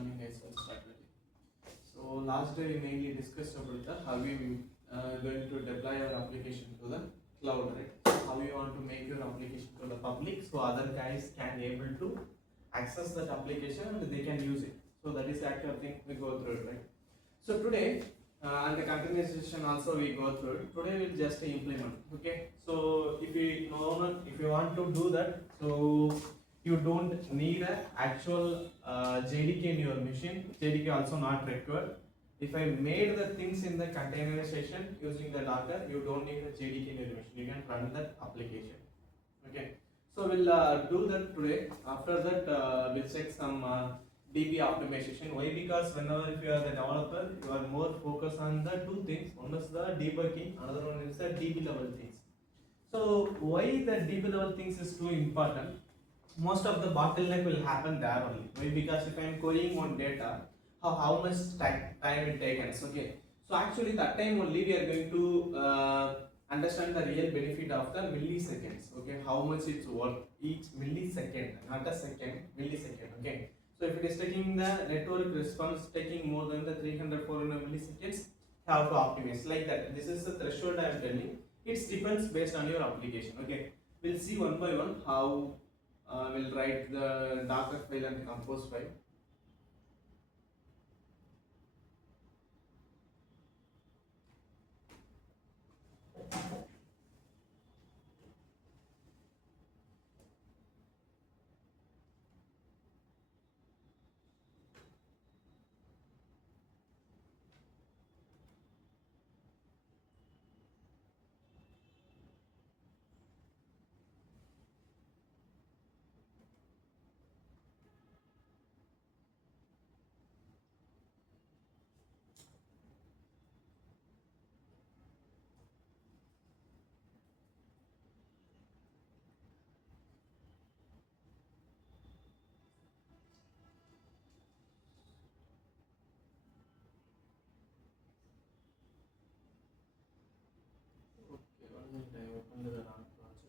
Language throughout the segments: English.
morning guys, I'll start with it. So last day we mainly discussed about how we going to deploy our application to the cloud, right? How you want to make your application to the public so other guys can able to access that application and they can use it. So that is the actual thing we go through it, right? So today and the containerization also we go through it. Today we'll just implement. Okay. So if you want to do that, so you don't need an actual JDK in your machine. JDK also not required. If I made the things in the containerization using the Docker, you don't need a JDK in your machine. You can run that application. Okay. So we'll do that today. After that, we'll check some DB optimization. Why? Because whenever if you are the developer, you are more focused on the two things. One is the debugging, another one is the DB level things. So why the DB level things is too important? Most of the bottleneck will happen there only. Why? Because if I am querying on data, how much time it takes. Okay. So actually that time only we are going to understand the real benefit of the milliseconds. Okay, how much it's worth each millisecond, not a second, millisecond. Okay, so if it is taking the network response taking more than the 300-400 milliseconds, have to optimize like that. This is the threshold I am telling. It depends based on your application. Okay, we'll see one by one how we'll write the Docker file and the compose file. Okay, 1 minute, I opened the wrong project.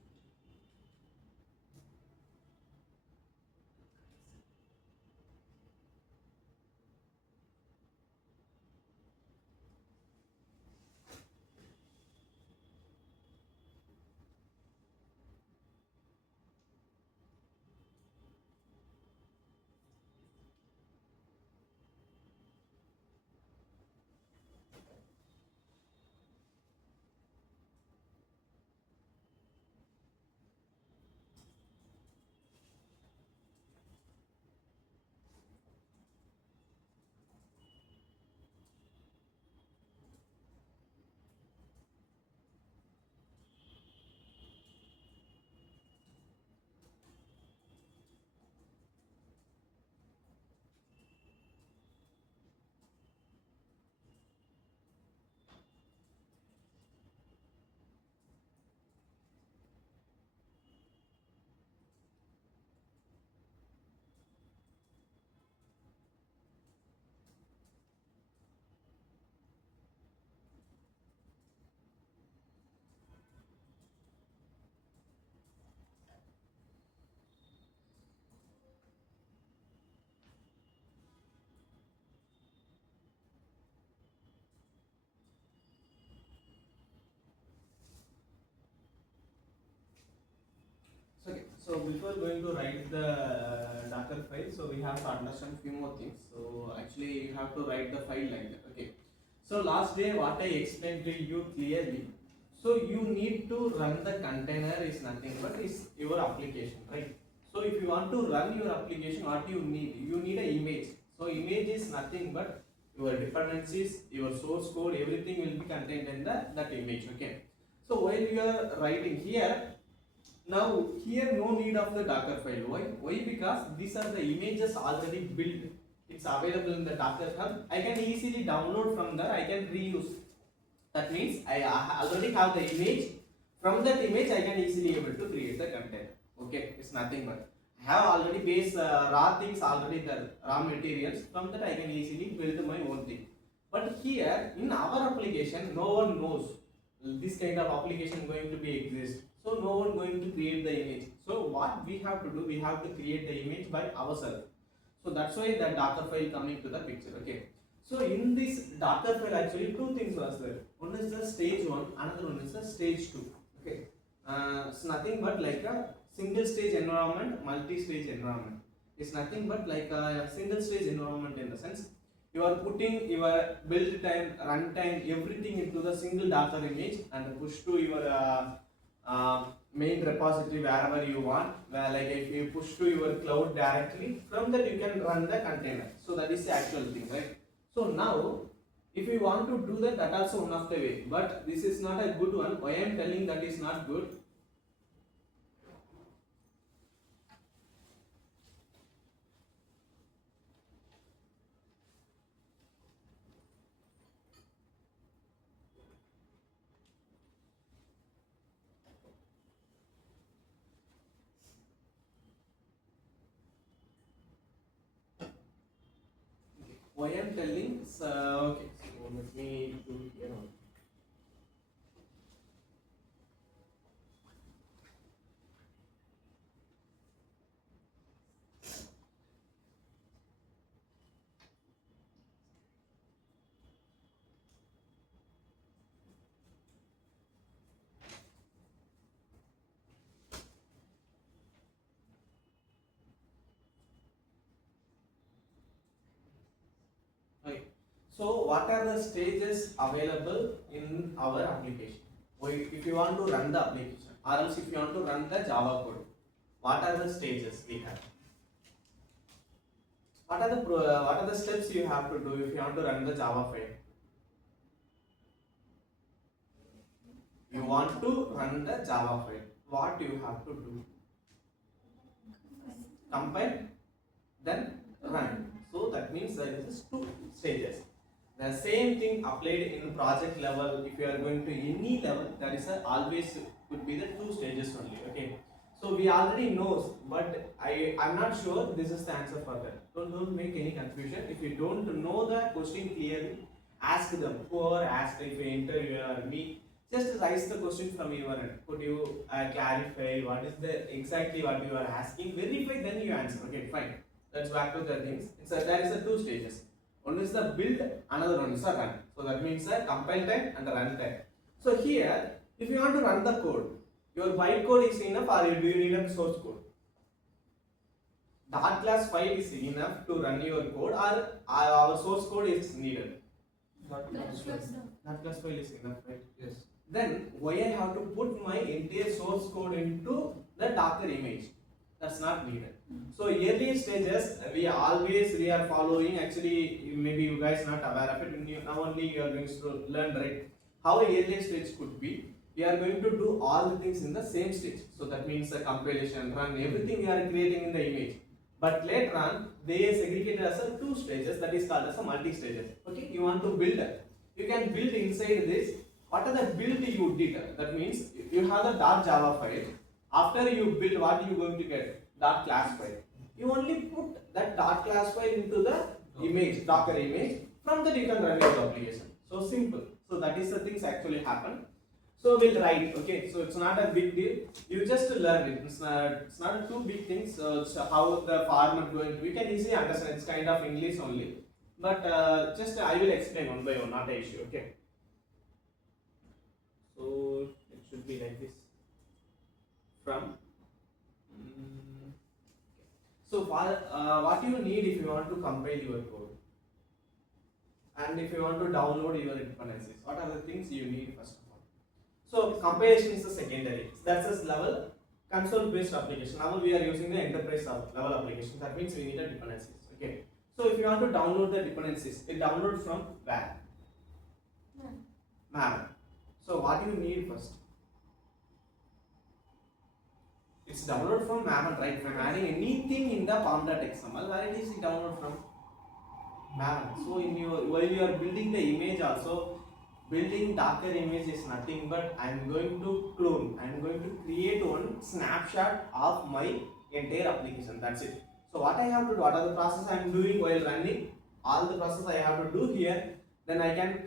Okay, so before going to write the Docker file, so we have to understand few more things. So actually you have to write the file like that. Okay. So last day what I explained to you clearly. So you need to run the container is nothing but is your application, right? So if you want to run your application, what you need? You need an image. So image is nothing but your dependencies, your source code, everything will be contained in that image. Okay. So while you are writing here, now here no need of the Docker file. Why? Why? Because these are the images already built. It's available in the Docker hub. I can easily download from there. I can reuse. That means I already have the image. From that image, I can easily able to create the content. Okay, it's nothing but I have already base raw things already there, raw materials. From that, I can easily build my own thing. But here in our application, no one knows this kind of application going to be exist. So no one going to create the image. So what we have to do, we have to create the image by ourselves. So that's why the Docker file coming to the picture. Okay. So in this Docker file, actually two things was there. One is the stage 1, another one is the stage 2. Okay. It's nothing but like a single stage environment, multi-stage environment. It's nothing but like a single stage environment in the sense you are putting your build time, runtime, everything into the single Docker image and push to your main repository wherever you want. Where like if you push to your cloud directly, from that you can run the container. So that is the actual thing, right? So now, if you want to do that, that also one of the way. But this is not a good one. Why I am telling that is not good? Why I am telling? So, okay. So let me do here. Okay. So what are the stages available in our application? If you want to run the application, or else if you want to run the Java code, what are the stages we have? What are the steps you have to do if you want to run the Java file? You want to run the Java file. What you have to do? Compile, then run. So that means there is two stages. The same thing applied in project level. If you are going to any level, there is always could be the two stages only. Okay. So we already know, but I'm not sure this is the answer for that. Don't make any confusion. If you don't know the question clearly, ask them. Whoever asked, if you interviewer or me, just raise the question from your end. Could you clarify what is the exactly what you are asking? Verify, then you answer. Okay, fine. Let's back to the things. There is a two stages. One is the build, another one is the run. So that means the compile time and the run time. So here, if you want to run the code, your bytecode is enough, or do you need a source code? Dart class file is enough to run your code, or our source code is needed? Dart class file is enough, right? Yes. Then why I have to put my entire source code into the Docker image? That's not needed. So early stages we are following. Actually, maybe you guys not aware of it. Now only you are going to learn, right, how early stage could be. We are going to do all the things in the same stage. So that means the compilation, run, everything we are creating in the image. But later on, they segregated as a two stages. That is called as a multi stages. Okay, you want to build it. You can build inside this. What are the build you did? That means you have the .java file. After you build, what you going to get? .class file. You only put that .class file into the image, Docker image. From that you can run your application. So simple. So that is the things actually happen. So we'll write. Okay. So it's not a big deal. You just learn it. It's not two big things. So how the format going to. We can easily understand. It's kind of English only. But just I will explain one by one. Not an issue. Okay. So it should be like this. From so what you need if you want to compile your code, and if you want to download your dependencies, what are the things you need first of all? So compilation is the secondary. That's a level console based application. Now we are using the enterprise level application. That means we need a dependencies. Okay. So if you want to download the dependencies, it download from where? Maven. So what do you need first? It's download from Maven, right? If I'm adding anything in the pom.xml, where it is download from Maven. So while you are building the image also, building Docker image is nothing but I'm going to clone. I'm going to create one snapshot of my entire application. That's it. So what I have to do, what are the process I'm doing while running? All the process I have to do here. Then I can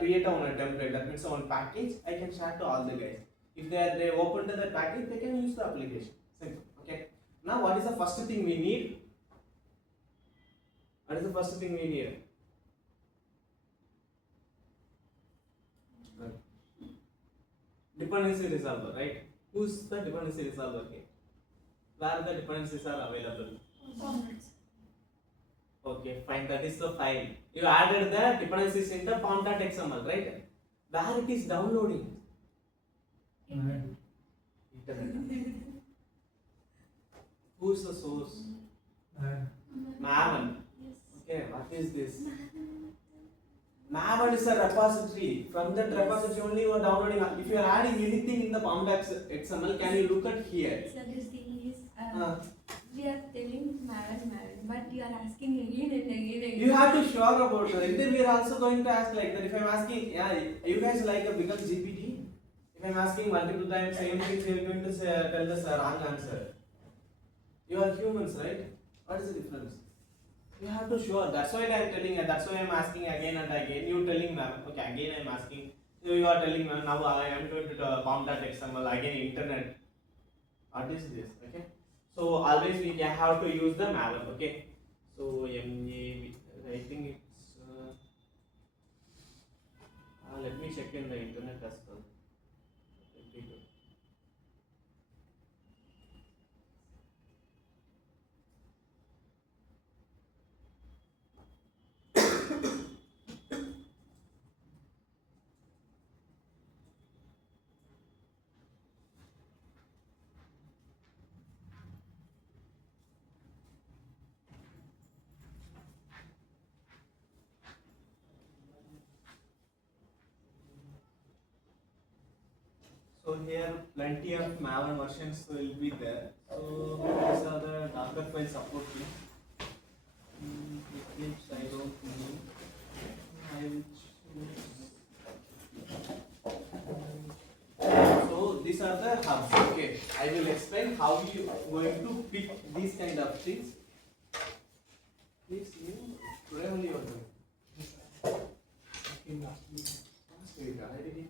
create a template. That means one package I can share to all the guys. If they open to the package, they can use the application. Simple. Okay. Now what is the first thing we need? What is the first thing we need? Dependency resolver, right? Who's the dependency resolver here? Where the dependencies are available? Okay, fine. That is the file. You added the dependencies in the pom.xml, right? Where it is downloading? Internet. Who's the source? Maven. Okay, what is this? Maven is a repository. From that repository only you are downloading. If you are adding anything in the pom.xml, can you look at here? So this thing is, we are telling Maven, but you are asking again and again. You have to sure about it. Then we are also going to ask like that. If I am asking, yeah, you guys like a bigger GPT? If I am asking multiple times same things, you are going to say, tell the wrong answer. You are humans, right? What is the difference? You have to show. That's why I am telling. That's why I am asking again and again. You telling ma'am. Okay, again I am asking. So you are telling ma'am. Now I am going to pom.xml again internet. What is this? Okay. So always we have to use the Maven. Okay. So I think it's. Let me check in the internet as well. So here plenty of Maven versions will be there. So these are the Docker file supporting. Eclipse I don't know. I will choose. So these are the hubs. Okay, I will explain how you are going to pick these kind of things. Please, today only you are doing. Last week I didn't see.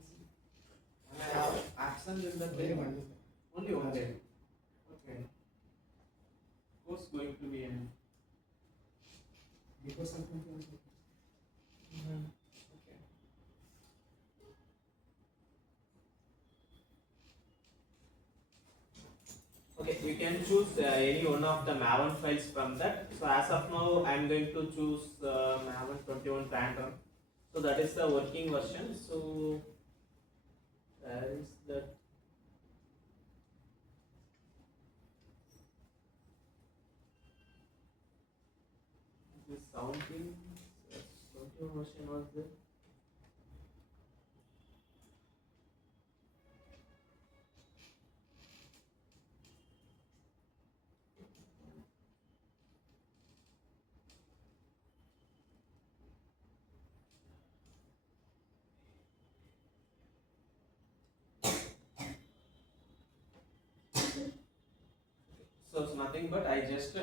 And I have absent in the day. Only one day. Okay. Course going to be in. Because something else. Okay. Okay, we can choose any one of the Maven files from that. So as of now, I am going to choose Maven 21 random. So that is the working version. So where is that? This sounding 21 version was there. So it's nothing but I just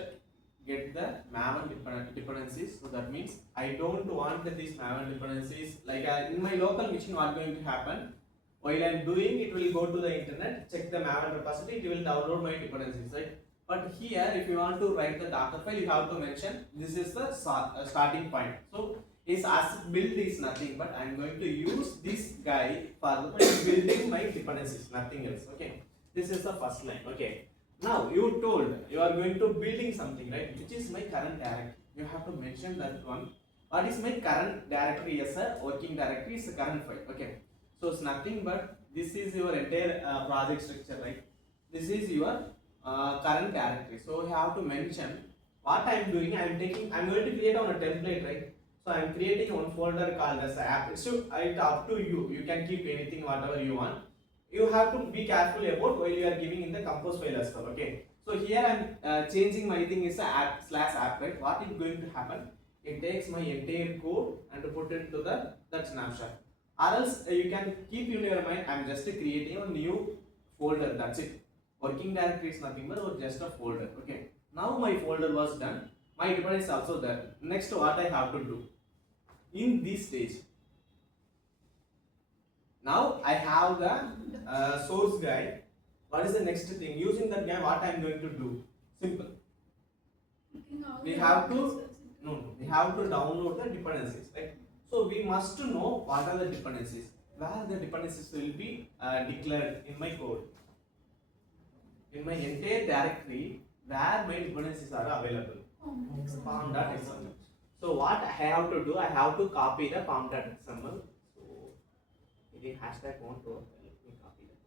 get the Maven dependencies. So that means I don't want these Maven dependencies. Like in my local machine, what going to happen? While I am doing, it will go to the internet, check the Maven repository, it will download my dependencies, right? But here, if you want to write the Docker file, you have to mention this is the starting point. So is as build is nothing, but I am going to use this guy for building my dependencies, nothing else. Okay, this is the first line. Okay. Now you told you are going to building something, right? Which is my current directory. You have to mention that one. What is my current directory as a working directory? Is the current file. Okay. So it's nothing but this is your entire project structure, right? This is your current directory. So you have to mention what I am doing. I am going to create on a template, right? So I am creating one folder called as app. It's up to you. You can keep anything whatever you want. You have to be careful about while you are giving in the compose file as well. Okay. So here I am changing my thing is a app/app, right? What is going to happen? It takes my entire code and to put it to that snapshot. Or else you can keep in your mind. I am just creating a new folder. That's it. Working directory is nothing but just a folder. Okay. Now my folder was done. My dependency is also there. Next, what I have to do in this stage. Now I have the source guy. What is the next thing? Using that guy, what I am going to do? Simple. We have to No. We have to download the dependencies, right? So we must know what are the dependencies, where the dependencies will be declared in my code, in my entire directory, where my dependencies are available. Pom.xml. So what I have to do, I have to copy the pom.xml. So the hashtag won't work. Let me copy that.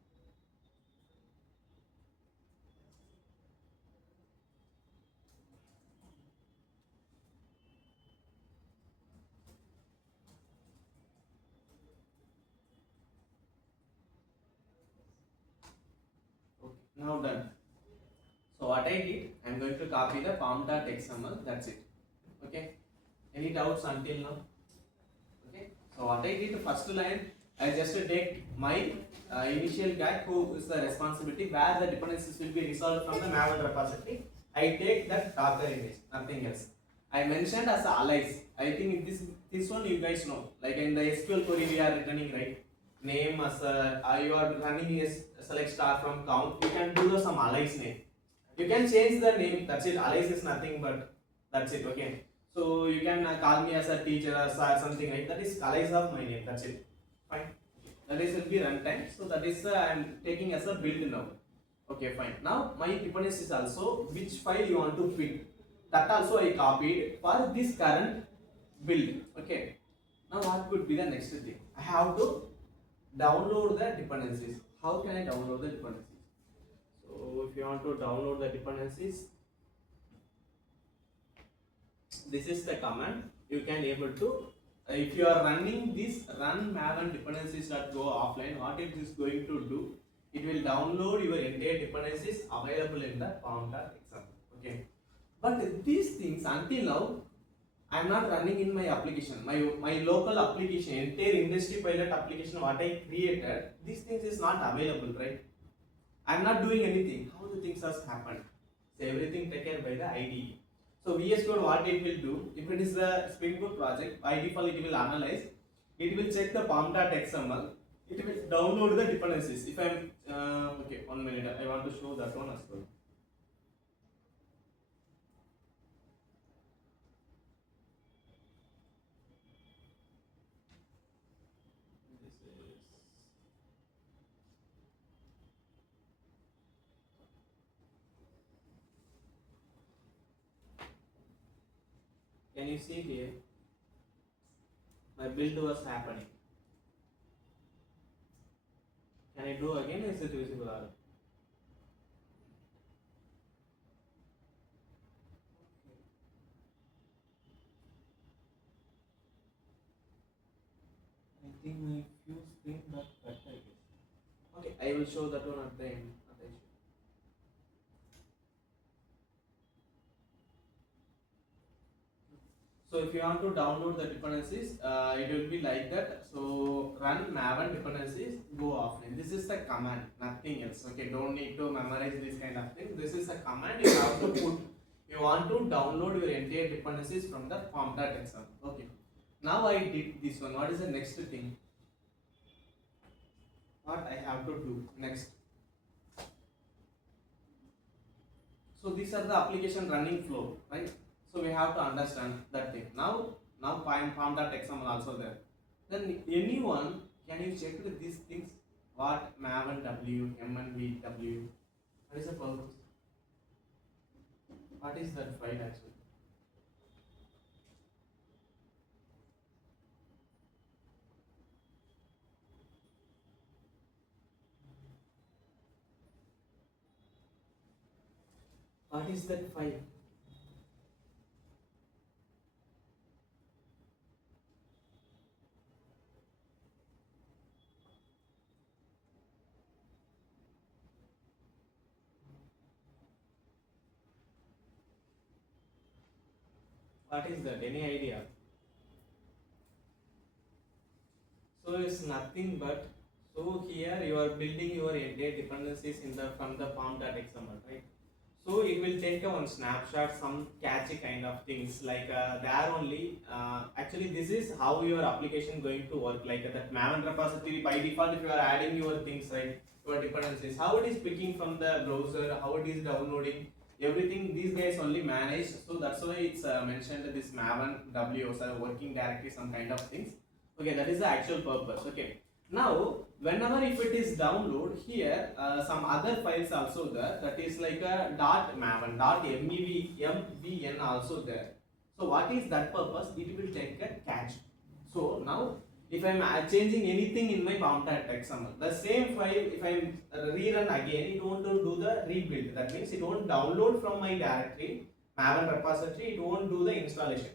Okay, now done. So what I did, I am going to copy the pom.xml. That's it. Okay. Any doubts until now? Okay. So what I did, first line, I just take my initial guy who is the responsibility where the dependencies will be resolved from the Maven repository. I take that Docker image, nothing else. I mentioned as allies. I think this one you guys know. Like in the SQL query we are returning, right? Name as you are running a select star from count. You can do the some allies name. You can change the name. That's it. Allies is nothing but that's it. Okay. So you can call me as a teacher or something like that. Is allies of my name. That's it. Fine. That is will be runtime. So that is I am taking as a build now. Okay, fine. Now my dependencies also which file you want to fit. That also I copied for this current build. Okay. Now what could be the next thing? I have to download the dependencies. How can I download the dependencies? So if you want to download the dependencies, this is the command. You can able to if you are running this run maven dependencies that go offline, what it is going to do, it will download your entire dependencies available in the pom.xml. Okay, but these things until now I am not running in my application, my local application, entire industry pilot application what I created, these things is not available, right? I am not doing anything. How the things has happened? So everything taken by the IDE. So VS Code what it will do, if it is a Spring Boot project, by default it will analyze, it will check the pom.xml, it will download the dependencies. If I am, okay, 1 minute, I want to show that one as well. This is, can you see here, my build was happening. Can I do again? Is it visible? I think my few screen got cut, I guess. Okay, I will show that one at the end. So if you want to download the dependencies, it will be like that. So run maven dependencies go offline. This is the command, nothing else. Okay, don't need to memorize this kind of thing. This is a command you have to put. You want to download your entire dependencies from the pom.xml. Okay. Now I did this one. What is the next thing? What I have to do next? So these are the application running flow, right? So we have to understand that thing. Now pom.xml also there. Then anyone, can you check these things? What maven w, mnv w? What is the purpose? What is that file actually? What is that file? What is that? Any idea? So it's nothing but, so here you are building your entire dependencies in the from the pom.xml, right? So it will take a one snapshot, some catchy kind of things like there only. Actually, this is how your application going to work. Like that maven repository by default, if you are adding your things, right, your dependencies, how it is picking from the browser, how it is downloading. everything these guys only manage, so that's why it's mentioned this maven w, so working directory, some kind of things. Okay, that is the actual purpose. Okay, now whenever if it is download here, some other files also there, that is like a dot maven dot mvn also there. So what is that purpose? It will take a cache. So now if I am changing anything in my contact.xml, the same file, if I rerun again, it won't do the rebuild. That means it won't download from my directory, maven repository, it won't do the installation.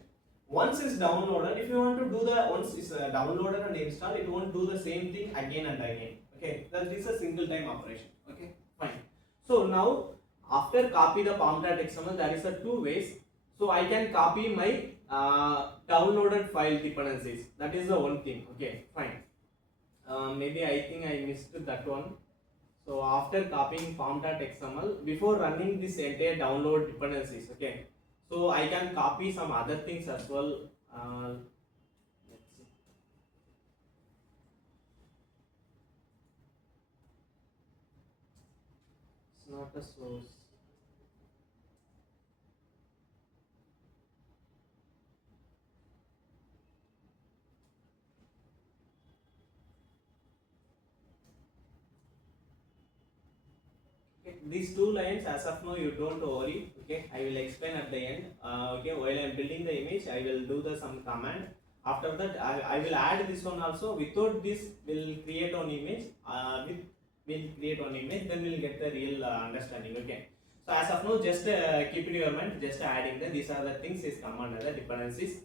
Once it's downloaded, if you want to do the, once it's downloaded and installed, it won't do the same thing again and again. Okay, that is a single time operation. Okay, fine. So now after copy the pom.xml, there is a two ways. So I can copy my downloaded file dependencies. That is the one thing. Okay, fine. Maybe I think I missed that one. So after copying pom.xml, before running this entire download dependencies, okay, so I can copy some other things as well. Let's see. It's not a source. Okay, these two lines as of now you don't worry. Okay, I will explain at the end. Okay, while I am building the image, I will do the some command. After that, I will add this one also. Without this, we'll create an image. We'll create one image, then we'll get the real understanding. Okay. So as of now, just keep in your mind, just adding the these are the things is command the dependencies.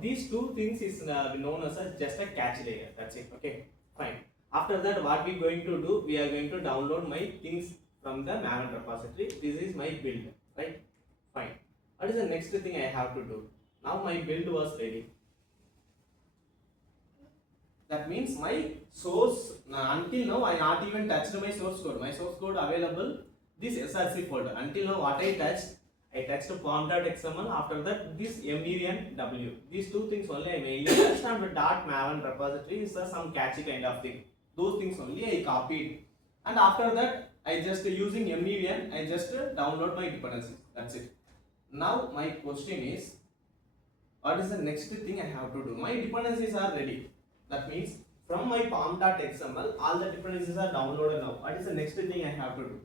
These two things is known as just a cache layer. That's it. Okay, fine. After that, what we going to do? We are going to download my things from the maven repository. This is my build, right? Fine. What is the next thing I have to do? Now my build was ready. That means my source, until now I not even touched my source code. My source code available this src folder. Until now what I touched pom.xml. After that this mvn.w. These two things only I mainly touched, and the .maven repository is some catchy kind of thing. Those things only I copied, and after that I just using mvn, I just download my dependencies. That's it. Now my question is, what is the next thing I have to do? My dependencies are ready. That means from my pom.xml, all the dependencies are downloaded now. What is the next thing I have to do?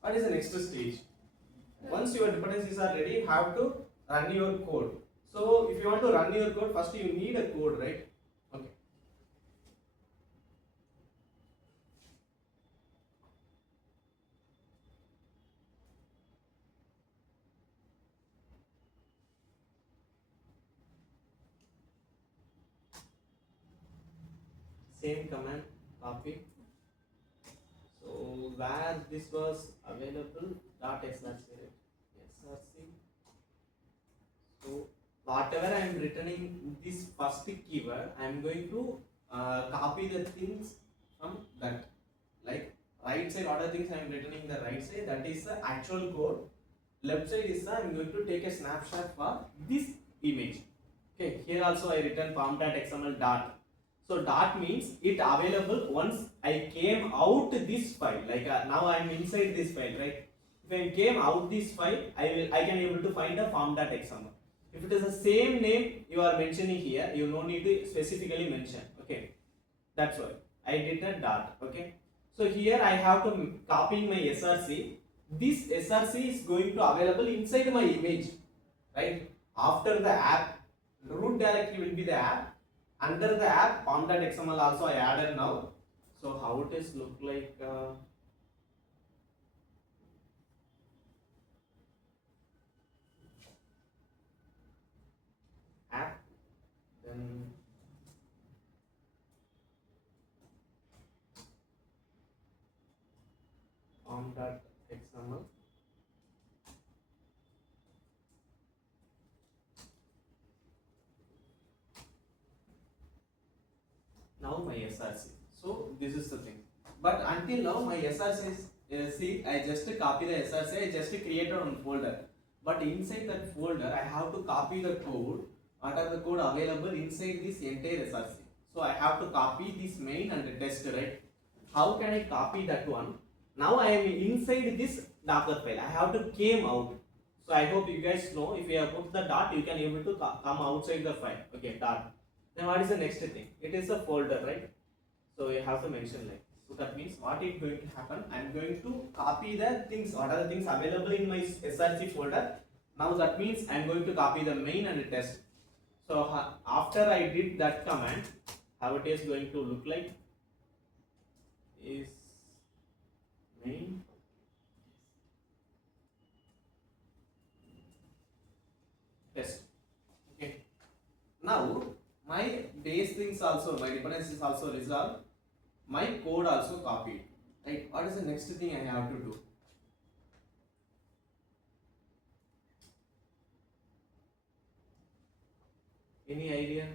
What is the next stage? Once your dependencies are ready, you have to run your code. So if you want to run your code, first you need a code, right? Okay. Same command, copy. So where this was available, .src, right? src. So whatever I am returning this first keyword, I am going to copy the things from that. Like right side, other things I am returning the right side, that is the actual code. Left side is I am going to take a snapshot for this image. Okay, here also I return pom.xml dot. So dot means it available once I came out this file. Like now I am inside this file, right? If I came out this file, I can able to find a pom.xml. If it is the same name you are mentioning here, you no need to specifically mention. Okay, that's why I did a dot. Okay, so here I have to copy my src. This src is going to available inside my image, right? After the app, root directory will be the app. Under the app, pom.xml also I added now. So how it is look like? App, then pom.xml. Now my src. So this is the thing. But until now my src is see, I just copy the src, I just created one folder. But inside that folder, I have to copy the code. What are the code available inside this entire src? So I have to copy this main and the test, right? How can I copy that one? Now I am inside this Docker file. I have to came out. So I hope you guys know, if you have put the dot, you can able to come outside the file. Okay, dot. Then what is the next thing? It is a folder, right? So you have to mention like. So that means what is going to happen? I am going to copy the things. What are the things available in my src folder? Now that means I am going to copy the main and the test. So after I did that command, how it is going to look like is main test. Okay. Now my base things also, my dependencies also resolved. My code also copied. Right. What is the next thing I have to do? Any idea?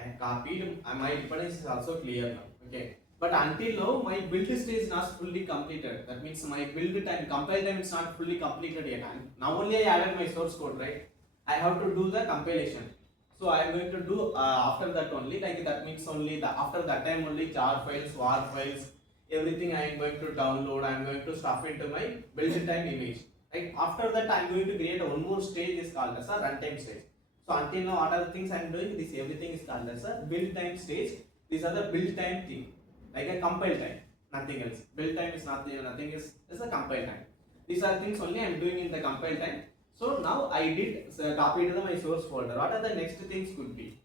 I copied, my dependency is also clear now. Okay. But until now, my build stage is not fully completed. That means my build time, compile time is not fully completed yet. And now only I added my source code, right? I have to do the compilation. So I am going to do after that only. Like that means only the after that time only jar files, var files, everything I am going to download. I am going to stuff into my build time image. Right? After that, I am going to create one more stage is called as a runtime stage. So until now, what are the things I am doing? This everything is called as a build time stage. These are the build time thing, like a compile time, nothing else. Build time is nothing is a compile time. These are things only I am doing in the compile time. So now I did copy to my source folder. What are the next things could be?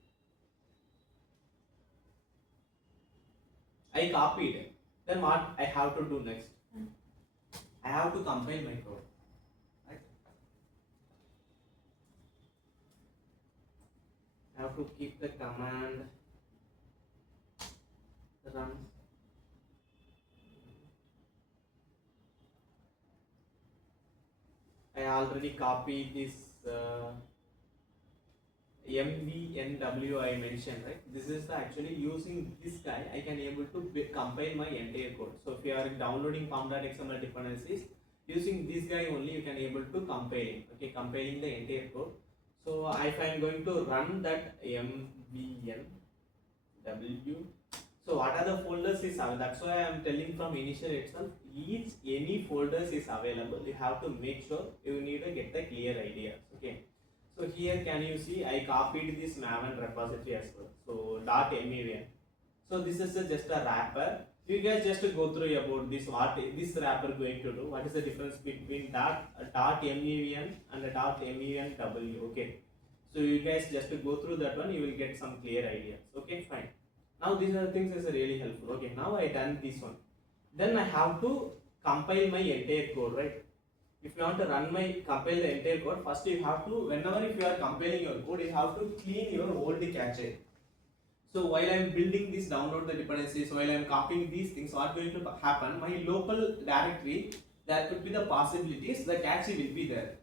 I copied it. Then what I have to do next? I have to compile my code. Right? I have to keep the command run. I already copied this MVNW I mentioned, right? This is the actually using this guy I can able to compile my entire code. So if you are downloading pom.xml dependencies, using this guy only you can able to compile it. Okay, compiling the entire code. So if I am going to run that MVNW, so what are the folders is available? That's why I am telling from initial itself, each any folders is available. You have to make sure you need to get the clear idea. Okay. So here can you see I copied this Maven repository as well. So .mavn. So this is just a wrapper. You guys just go through about this, what this wrapper going to do. What is the difference between .mavn and .mavnw? Okay. So you guys just go through that one. You will get some clear ideas. Okay, fine. Now these are the things is really helpful. Okay, now I done this one. Then I have to compile my entire code, right? If you want to run my compile the entire code, first you have to, whenever if you are compiling your code, you have to clean your old cache. So while I am building this, download the dependencies, while I am copying these things, what going to happen? My local directory, there could be the possibilities, the cache will be there.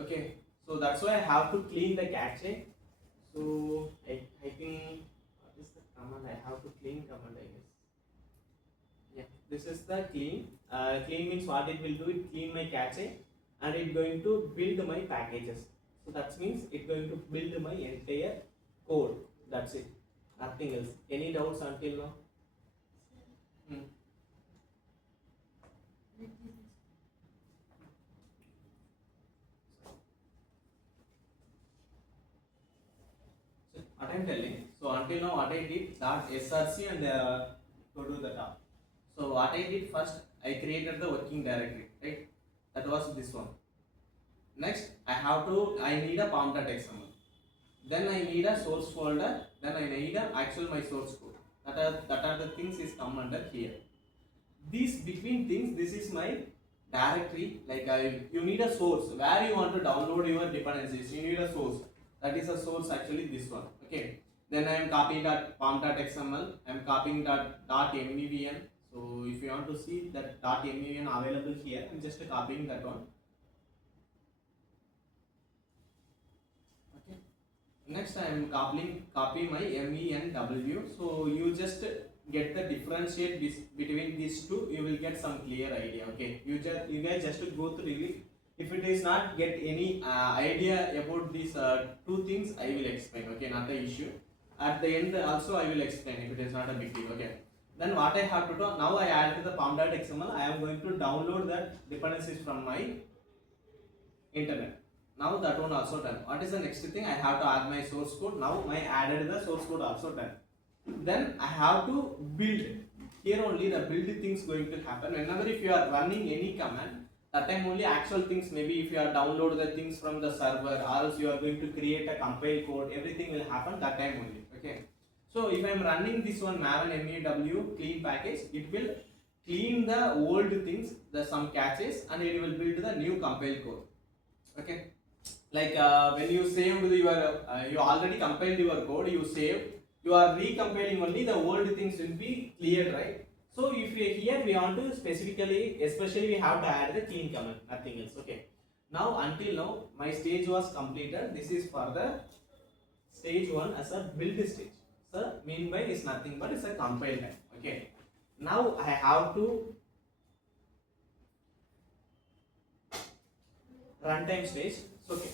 Okay, so that's why I have to clean the cache. So I think what is the command? I have to clean command, I guess. Yeah, this is the clean. Clean means what it will do, it clean my cache and it going to build my packages. So that means it going to build my entire code. That's it. Nothing else. Any doubts until now? Hmm. So what I am telling. So until now what I did that src and to do the top. So what I did first, I created the working directory, right? That was this one. Next, I need a pom.xml. Then I need a source folder. Then I need a actual my source code. That are the things is come under here. These between things, this is my directory. Like you need a source where you want to download your dependencies. You need a source. That is a source actually this one. Okay. Then I am copying that pom.xml. I am copying that .mvn. So if you want to see that .mvn available here, I am just copying that one. Okay. Next I am copy my MENW. So you just get the differentiate between these two. You will get some clear idea. Okay. You guys just go through it. If it is not get any idea about these two things, I will explain. Okay, not the issue. At the end also I will explain if it is not a big deal. Okay. Then what I have to do now, I added the pom.xml. I am going to download that dependencies from my internet. Now that one also done. What is the next thing? I have to add my source code. Now my added the source code also done. Then I have to build. Here only the build things going to happen. Whenever if you are running any command, that time only actual things, maybe if you are download the things from the server, or else you are going to create a compile code, everything will happen that time only. Okay. So if I am running this one maven mew clean package, it will clean the old things, the some caches, and it will build the new compile code. Okay. Like when you save your you already compiled your code, you save, you are recompiling only, the old things will be cleared, right? So if we here we want to specifically, especially we have to add the clean command, nothing else. Okay. Now until now my stage was completed. This is for the stage 1 as a build stage. So meanwhile is nothing but it's a compile time. Okay. Now I have to runtime stage. So, okay.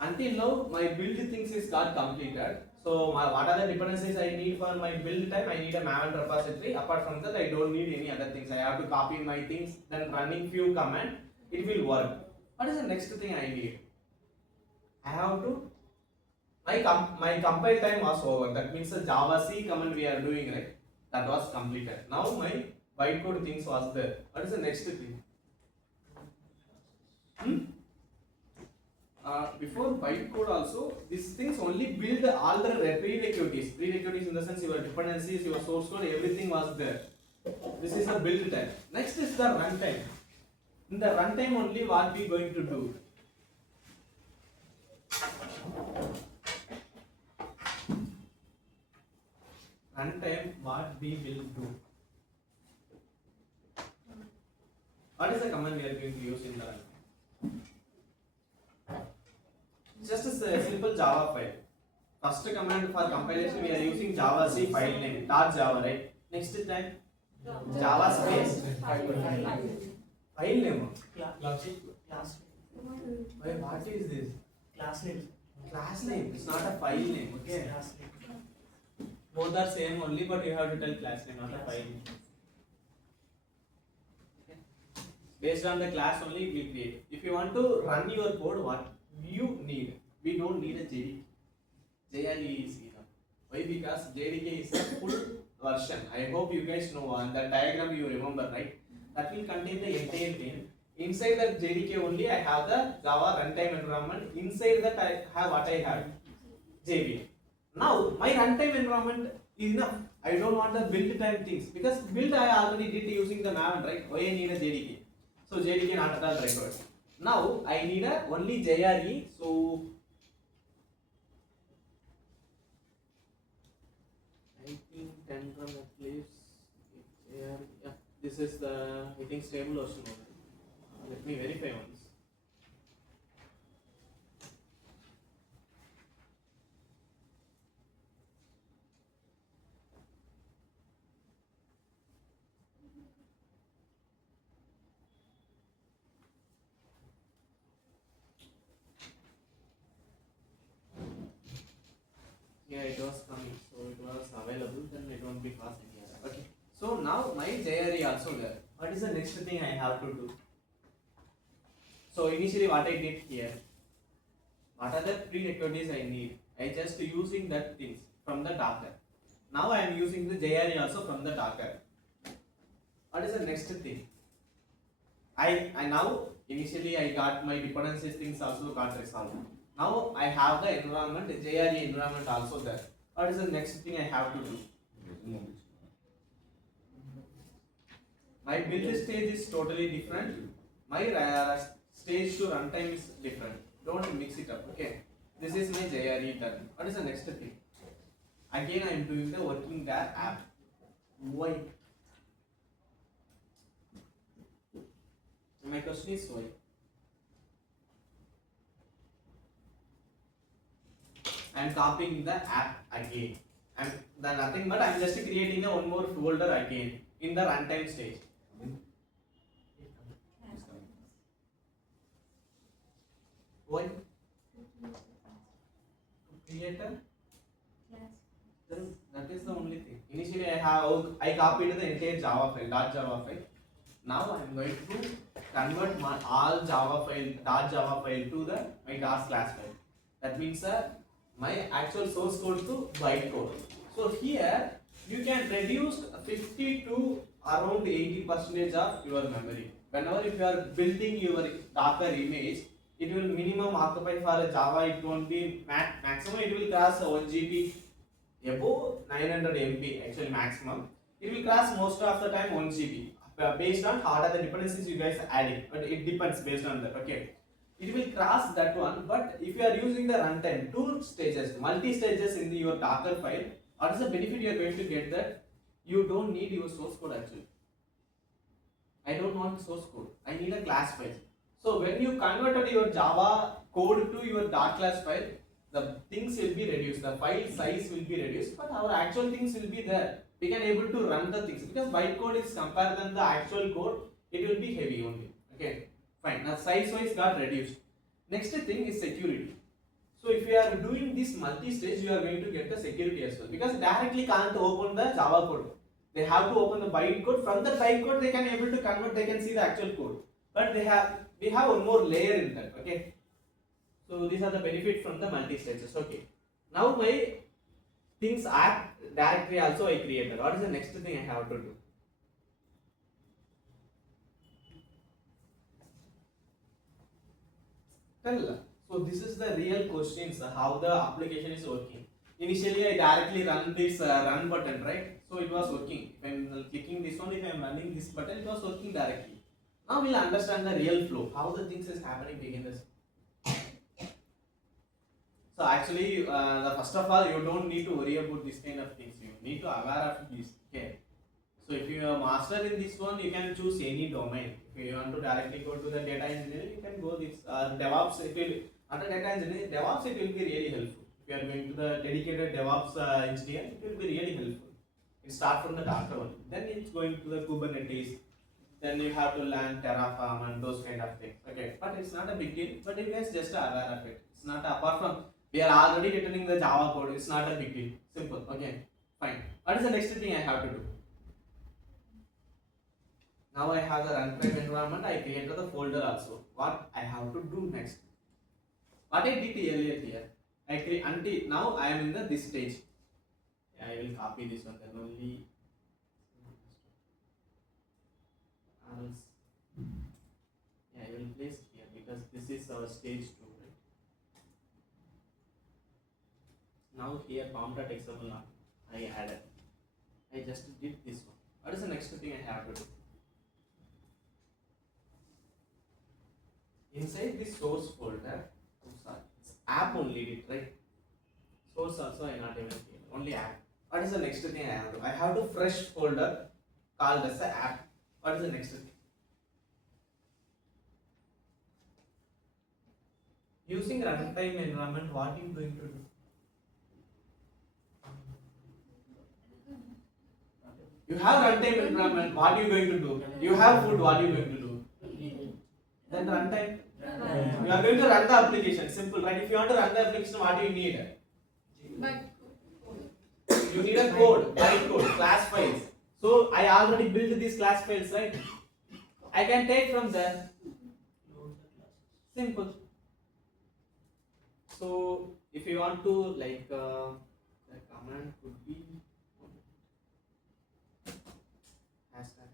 Until now my build things is got completed. So what are the dependencies I need for my build time? I need a maven repository. Apart from that, I don't need any other things. I have to copy my things, then running few command, it will work. What is the next thing I need? I have to my compile time was over. That means the Java C command we are doing, right? That was completed. Now my bytecode things was there. What is the next thing? Before bytecode also, these things only build all the prerequisites. Prerequisites in the sense your dependencies, your source code, everything was there. This is the build time. Next is the runtime. In the runtime only what we going to do? Runtime what we will do? What is the command we are going to use in the runtime? Just a simple Java file. First command for compilation we are using Java C file name .java, right? Next time Java space file name. Class. Why, what is this? Class name. Class name. It's not a file name. Okay. Class name. Both are same only, but you have to tell class name, not a file name. Okay. Based on the class only we create. If you want to run your code, what you need? We don't need a JDK. JRE is enough. Why? Because JDK is a full version. I hope you guys know on the diagram you remember, right? That will contain the entire thing. Inside that JDK only I have the Java runtime environment. Inside that I have what I have? JVM. Now my runtime environment is enough. I don't want the build time things because build I already did using the maven, right? Why I need a JDK? So JDK not at all required. Now I need a only JRE. So I think 10 from Eclipse. Yeah, this is the I think stable version only. Let me verify once. Yeah, it was coming, so it was available, then it won't be fast here. Okay. So now my JRE also there. What is the next thing I have to do? So initially what I did here, what are the prerequisites I need? I just using that things from the Docker. Now I am using the JRE also from the Docker. What is the next thing? I now initially I got my dependencies things also got resolved. Now I have the environment, the JRE environment also there. What is the next thing I have to do? My build stage is totally different. My stage to runtime is different. Don't mix it up, okay? This is my JRE done. What is the next thing? Again I am doing the working there app. Why? My question is why? I am copying the app again. And then nothing but I am just creating a one more folder again in the runtime stage. Why? To create a Class. then that is the only thing. Initially, I copied the entire Java file, .java file. Now I am going to convert my all Java file, .java file to the my class file. That means my actual source code to bytecode. So here you can reduce 50 to around 80% of your memory. Whenever if you are building your Docker image, it will minimum occupy for a Java. It won't be maximum. It will cross 1 GB above 900 MB actually maximum. It will cross most of the time 1 GB based on what are the dependencies you guys are adding, but it depends based on that. Okay, it will cross that one. But if you are using the runtime, two stages, multi-stages in your Docker file, what is the benefit you are going to get? That you don't need your source code actually. I don't want source code. I need a class file. So when you converted your Java code to your .class file, the things will be reduced. The file size will be reduced, but our actual things will be there. We can able to run the things because bytecode is compared than the actual code. It will be heavy only. Okay, fine. Now size wise got reduced. Next thing is security. So if you are doing this multi-stage, you are going to get the security as well because directly can't open the Java code. They have to open the bytecode. From the bytecode, they can able to convert. They can see the actual code. But we have one more layer in that. Okay. So these are the benefits from the multi-stages. Okay. Now my things app directory also I created. What is the next thing I have to do? Tell. So this is the real questions how the application is working. Initially I directly run this run button, right? So it was working. If I am clicking this one, if I am running this button, it was working directly. Now we'll understand the real flow, how the things is happening beginners. So actually, first of all, you don't need to worry about this kind of things. You need to aware of this. Okay. So if you are master in this one, you can choose any domain. If you want to directly go to the data engineering, you can go this DevOps. If you under data engineering, DevOps it will be really helpful. If you are going to the dedicated DevOps engineer, it will be really helpful. It start from the Docker one. Then it's going to the Kubernetes. Then you have to learn Terraform and those kind of things. Okay, but it's not a big deal. But you guys just aware of it. It's not apart from we are already returning the Java code. It's not a big deal. Simple. Okay, fine. What is the next thing I have to do? Now I have the runtime environment. I created the folder also. What I have to do next? What I did earlier here. I create until now I am in this stage. Yeah, I will copy this one. Then only. Else. Yeah, I will place here because this is our stage 2, right? Now here pom.xml I added. I just did this one. What is the next thing I have to do? Inside this source folder, it's app only it, right? Source also I not even here. Only app. What is the next thing I have to do? I have to fresh folder called as the app. What is the next thing? Using runtime environment, what are you going to do? You have runtime environment, what are you going to do? You have food, what are you going to do? Then runtime. You are going to run the application. Simple, right? If you want to run the application, what do you need? You need a code, bytecode, class files. So I already built these class files, right? I can take from there. Simple. So if you want to like the command could be hashtag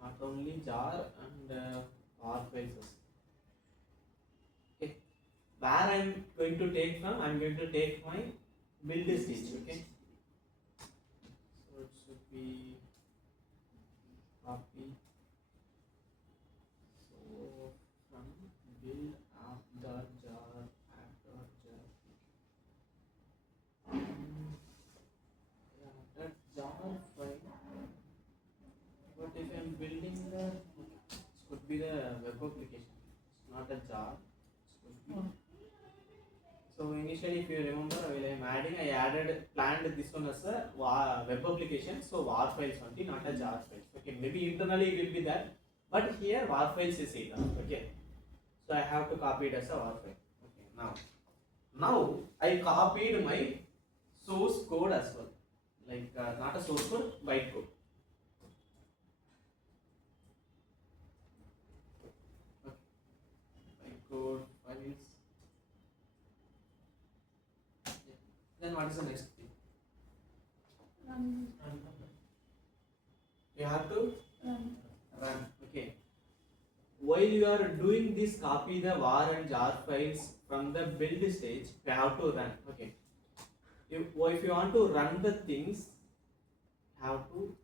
not only jar and R files. Okay, where I am going to take from? I am going to take my build stage. Okay, so it should be copy. So from build app.jar app.jar. Yeah, that jar file. But if I am building the, this could be the web application. It's not a jar. It could be So initially, if you remember, I added planned this one as a web application. So var files only, not a jar files. Okay, maybe internally it will be that, but here var files is enough. Okay, so I have to copy it as a var file. Okay, now I copied my source code as well, like not a source code, bytecode. Okay, bytecode files. Then what is the next thing? Run. You have to Run. run. Okay. While you are doing this, copy the var and jar files from the build stage. You have to run. Okay. If you want to run the things, have to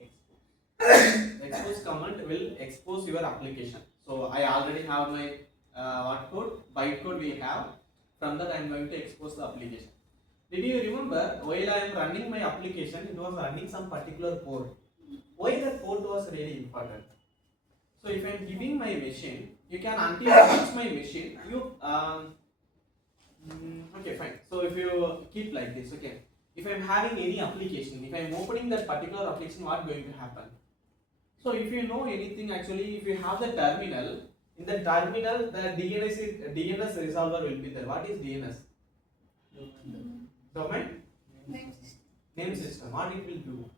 expose. The expose command will expose your application. So I already have my what code? Bytecode we have. From that I am going to expose the application. Did you remember while I am running my application, it was running some particular port. Why that port was really important? So if I am giving my machine, you can until you reach my machine, you okay fine. So if you keep like this, okay. If I am having any application, if I am opening that particular application, what going to happen? So if you know anything, actually, if you have the terminal, in the terminal, the DNS resolver will be there. What is DNS? Domain name system. What it will do?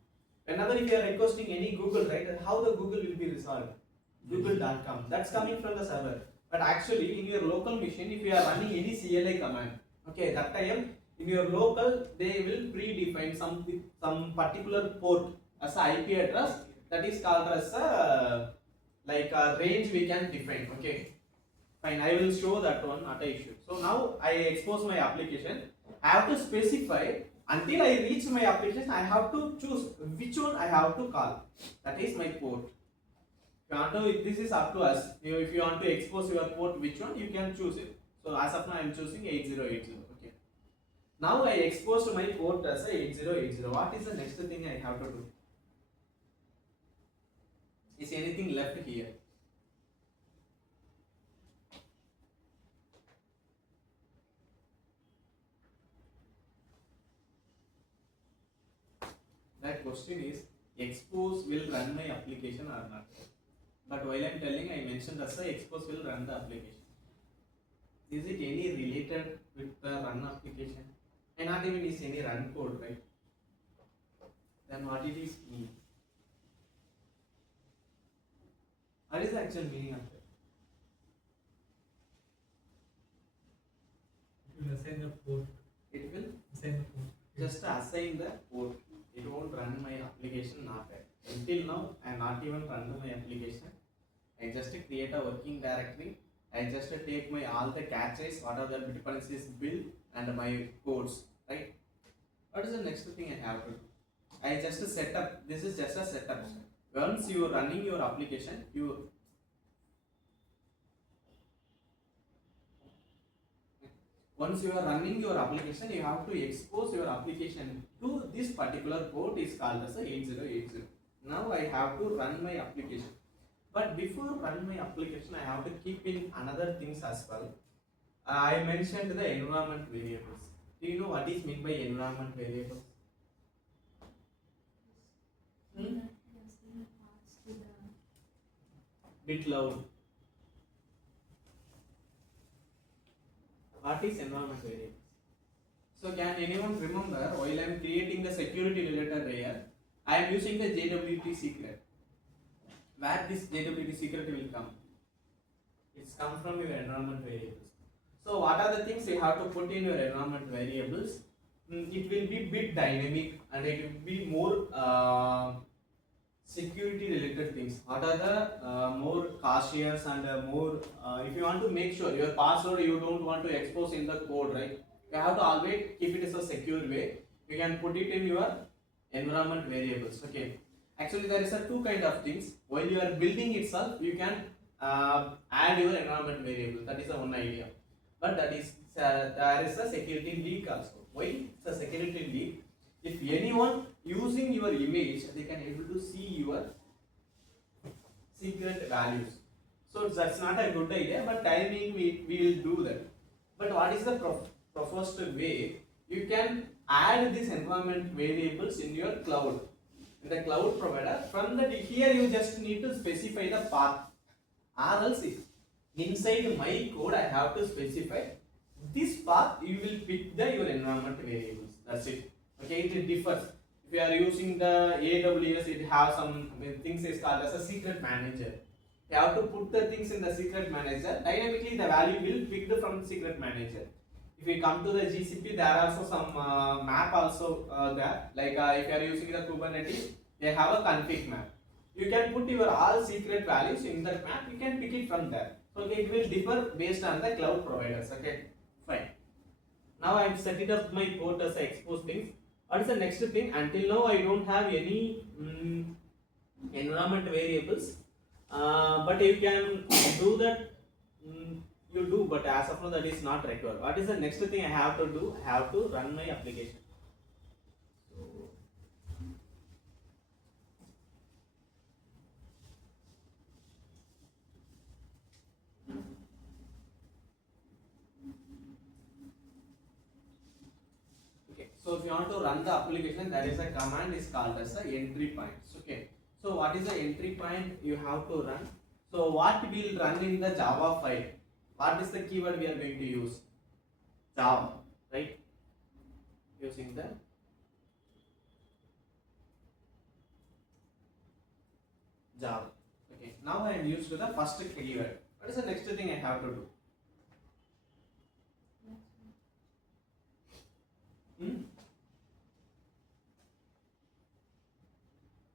Whenever if you are requesting any Google, right? How the Google will be resolved? Google.com. That's coming from the server. But actually, in your local machine, if you are running any CLI command, okay, that time in your local they will predefine some particular port as a IP address that is called as a like a range we can define. Okay, fine. I will show that one, not an issue. So now I expose my application. I have to specify until I reach my application. I have to choose which one I have to call. That is my port. If you want to, this is up to us. If you want to expose your port, which one you can choose it. So as of now, I am choosing 8080. Okay. Now I exposed my port as a 8080. What is the next thing I have to do? Is anything left here? That question is, expose will run my application or not? But while I am telling, I mentioned as a expose will run the application. Is it any related with the run application? And not even is any run code, right? Then what it is mean? What is the actual meaning of it? It will assign the port. It will Assign the port. just assign the port. It won't run my application not yet. Until now, I am not even run my application. I just create a working directory. I just take my all the caches, what are the dependencies build and my codes, right? What is the next thing I have to do? I just set up. This is just a setup. Once you are running your application, once you are running your application, you have to expose your application to this particular port is called as a 8080. Now I have to run my application. But before run my application, I have to keep in another things as well. I mentioned the environment variables. Do you know what is meant by environment variables? Bit loud. What is environment variables? So can anyone remember while I am creating the security related layer, I am using the JWT secret. Where this JWT secret will come? It's come from your environment variables. So what are the things you have to put in your environment variables? It will be bit dynamic and it will be more security related things. What are the more cautious and more if you want to make sure your password you don't want to expose in the code, right? You have to always keep it as a secure way. You can put it in your environment variables. Okay. Actually, there is a two kind of things. While you are building itself, you can add your environment variable. That is the one idea. But that is there is a security leak also. Why it's a security leak? If anyone using your image, they can able to see your secret values. So that's not a good idea. But timing we will do that. But what is the proposed way? You can add these environment variables in your cloud, in the cloud provider. From that, here you just need to specify the path, or else inside my code I have to specify this path. You will pick your environment variables. That's it. Okay, it differs. If you are using the AWS, it has some things is called as a secret manager. You have to put the things in the secret manager. Dynamically, the value will picked from secret manager. If we come to the GCP, there are also some map also there. Like if you are using the Kubernetes, they have a config map. You can put your all secret values in that map. You can pick it from there. So okay, it will differ based on the cloud providers. Okay, fine. Now I am setting up my code as I expose things. What is the next thing? Until now, I don't have any environment variables. But you can do that. You do, but as of now, that is not required. What is the next thing I have to do? I have to run my application. Okay, so if you want to run the application, there is a command is called as a entry points. Okay, so what is the entry point you have to run? So what will run in the Java file? What is the keyword we are going to use? Java, right? Using the Java. Okay, now I am used to the first keyword. What is the next thing I have to do?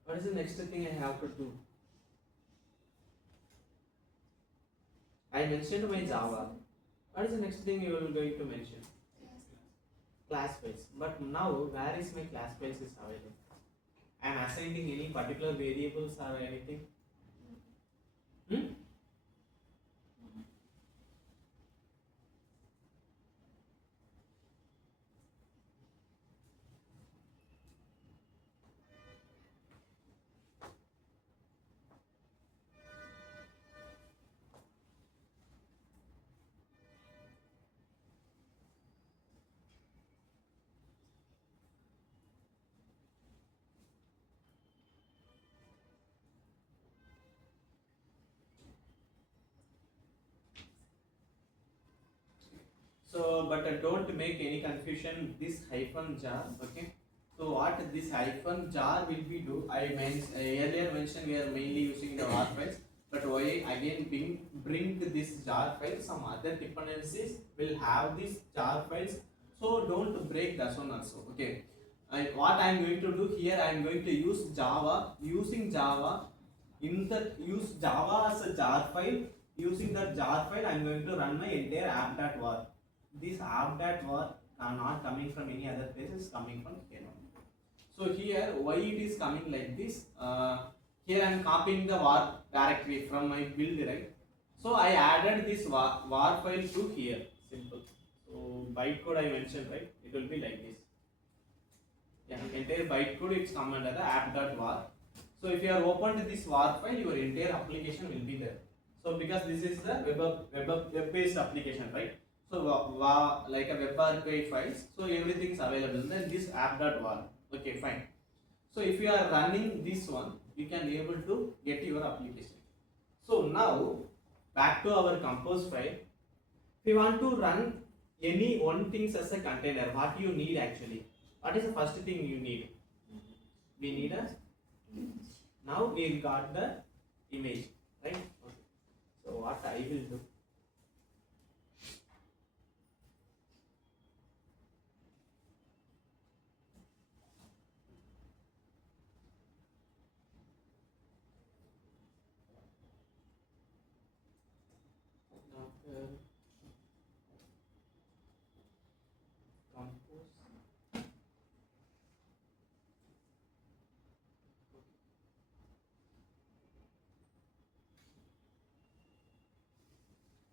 What is the next thing I have to do? I mentioned my Java. What is the next thing you are going to mention? Class files. But now, where is my class files is available? I am assigning any particular variables or anything? So, but don't make any confusion. This hyphen jar, okay? So, what this hyphen jar will be do? Earlier mentioned we are mainly using the var files, but why again bring this jar file? Some other dependencies will have this jar files. So, don't break that one also, okay? What I am going to do here, I am going to use Java. Using Java, use Java as a jar file. Using that jar file, I am going to run my entire app.var. This app.var are not coming from any other place, it's coming from Canary. So here, why it is coming like this? Here I am copying the var directory from my build, right? So I added this var file to here. Simple. So bytecode I mentioned, right? It will be like this. Yeah, entire bytecode it's come under the app.var. So if you are opened this var file, your entire application will be there. So because this is the web-based application, right? So like a web archive files, so everything is available. Then this app.var. Okay, fine. So if you are running this one, you can be able to get your application. So now back to our compose file. If you want to run any one things as a container, what you need actually? What is the first thing you need? We need a. Now we got the image, right? Okay. So what I will do? Compose.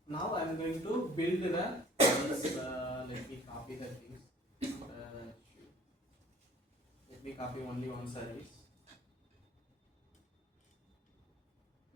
Now I am going to build the let me copy the things. Let me copy only one service.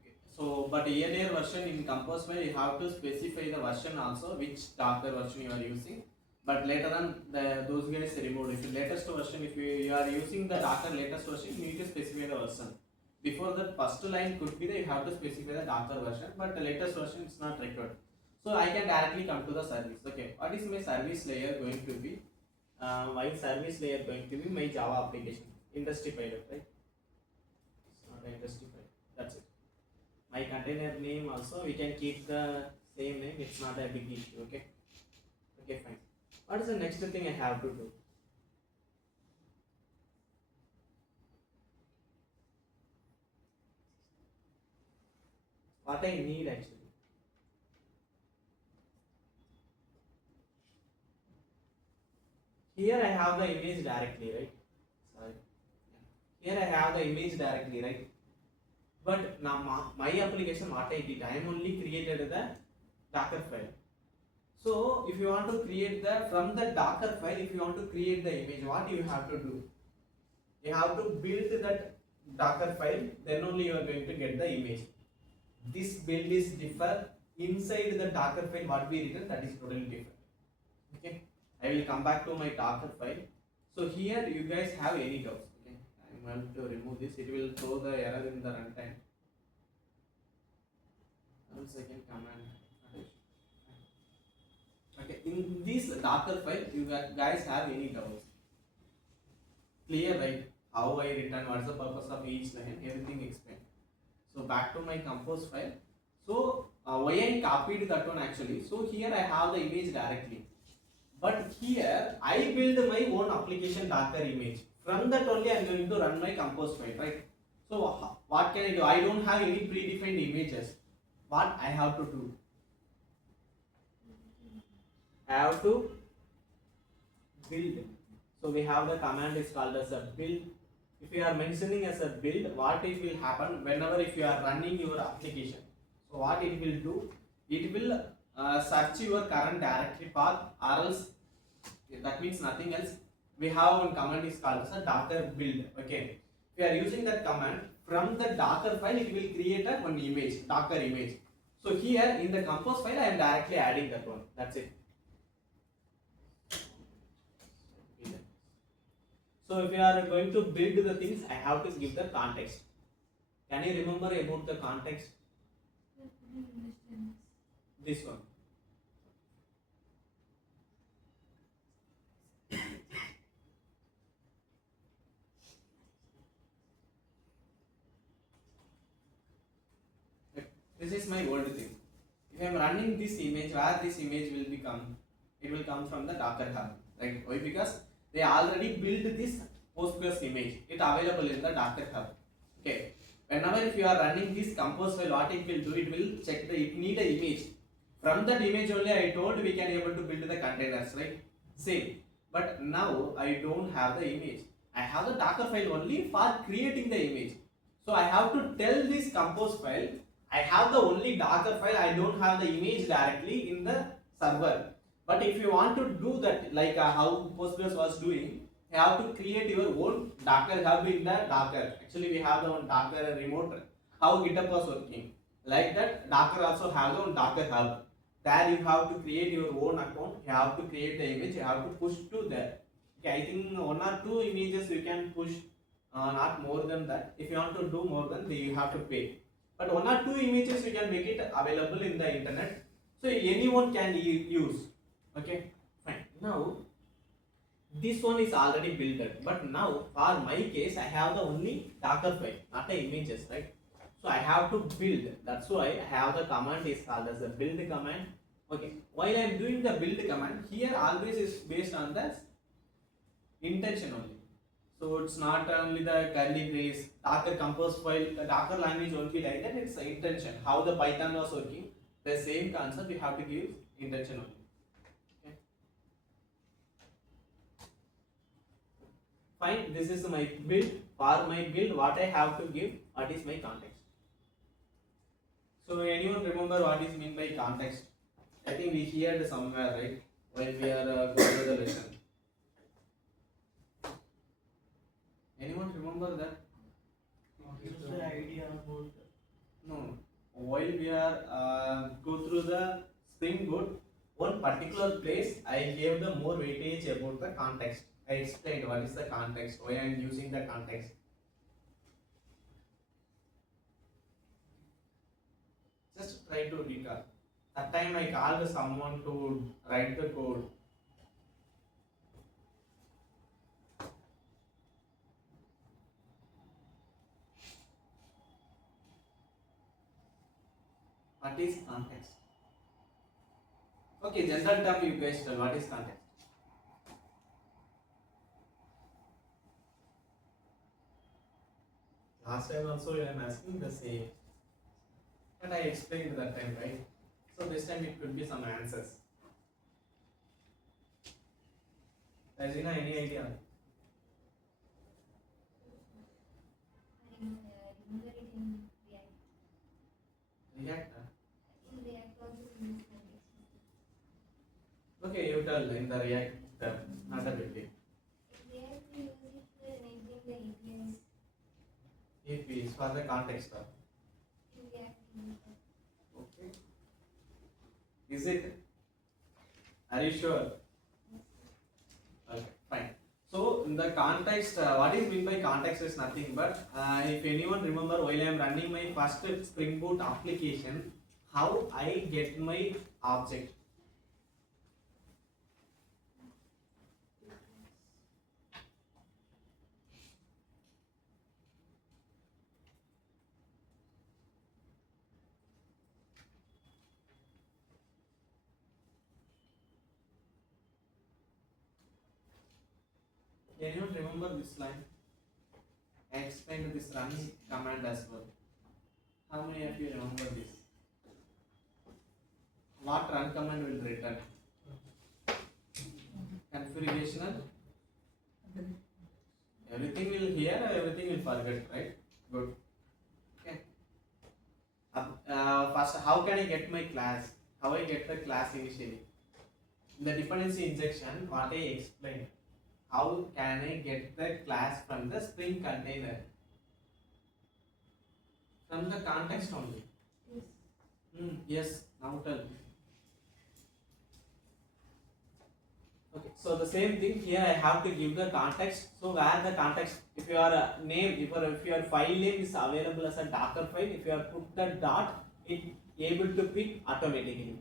Okay. So, but earlier version in compose file, you have to specify the version also, which Docker version you are using. But later on, those guys removed. If the latest version, if you are using the Docker latest version, you need to specify the version. Before the first line could be that you have to specify the Docker version, but the latest version is not required. So I can directly come to the service. Okay, what is my service layer going to be? My service layer going to be my Java application, industry pilot, right? It's not an industry pilot. That's it. My container name also we can keep the same name. It's not a big issue. Okay. Okay, fine. What is the next thing I have to do? What I need actually. Here I have the image directly, right? Sorry. Here I have the image directly, right? But now my application, what I did, I am only created the Docker file. So if you want to create from the Docker file, if you want to create the image, what you have to do? You have to build that Docker file, then only you are going to get the image. This build is differ inside the Docker file. What we written, that is totally different. Okay, I will come back to my Docker file. So here you guys have any doubts? Okay, I am going to remove this. It will throw the error in the runtime. 1 second command. Okay, in this Docker file, you guys have any doubts? Clear, right? How I return, what's the purpose of each line, everything explained. So back to my compose file. So why I copied that one actually? So here I have the image directly, but here I build my own application Docker image. From that only I am going to run my compose file, right? So what can I do? I don't have any predefined images. What I have to do? I have to build. So we have the command is called as a build. If you are mentioning as a build, what it will happen whenever if you are running your application? So what it will do? It will search your current directory path, or else that means nothing else. We have one command is called as a Docker build. Okay, if you are using that command, from the Docker file it will create one image, Docker image. So here in the compose file I am directly adding that one. That's it. So if you are going to build the things, I have to give the context. Can you remember about the context? This one. This is my old thing. If I am running this image, where this image will become? It will come from the Docker Hub, right? Why? Because they already built this Postgres image. It available in the Docker Hub. Okay. Whenever if you are running this compose file, what it will do? It will check the it need an image. From that image only I told we can able to build the containers, right? Same. But now I don't have the image. I have the Docker file only for creating the image. So I have to tell this compose file. I have the only Docker file. I don't have the image directly in the server. But if you want to do that, like how Postgres was doing, you have to create your own Docker hub in the Docker. Actually, we have the one Docker remote. How GitHub was working. Like that, Docker also have the one Docker hub. There you have to create your own account. You have to create the image. You have to push to there. Okay, I think 1 or 2 images you can push, not more than that. If you want to do more than that, you have to pay. But 1 or 2 images you can make it available in the internet. So anyone can use. Okay, fine. Now this one is already built, but now for my case I have the only Docker file, not the images, right? So I have to build. That's why I have the command is called as the build command. Okay, while I am doing the build command, here always is based on the intention only. So it's not only the curly brace, Docker compose file, the Docker language only like that. It's the intention. How the Python was working, the same concept we have to give intention only. Fine, this is my build. For my build, what I have to give, what is my context. So anyone remember what is mean by context? I think we heard somewhere, right, when we are going to the lesson. Anyone remember that? What is the idea about? No. while we are go through the Spring Boot, one particular place I gave the more weightage about the context. I explained what is the context, why I am using the context. Just try to recall. That time I called someone to write the code. What is context? Okay, general term you guys tell what is context. Last time also I am asking the same, but I explained that time, right? So this time it could be some answers. Razina, any idea? Remember it in React. React? In React also we use context. Okay, you tell in the React term, not a big deal. In React we use it for enabling the APIs. If is for the context term. In React we use that. Okay. Is it? Are you sure? Okay, fine. So in the context, what is meant by context is nothing but if anyone remember while I am running my first Spring Boot application, how I get my object. Can you remember this line? I explained this run command as well. How many of you remember this? What run command will return? Configurational. Everything will hear, everything will forget, right? Good. Okay. First, how can I get my class? How I get the class initially? In the dependency injection, what I explained. How can I get the class from the Spring container? From the context only. Yes. Yes, now tell me. Okay, so the same thing here I have to give the context. So where the context, if your name, if your file name is available as a Docker file, if you have put the dot, it able to pick automatically.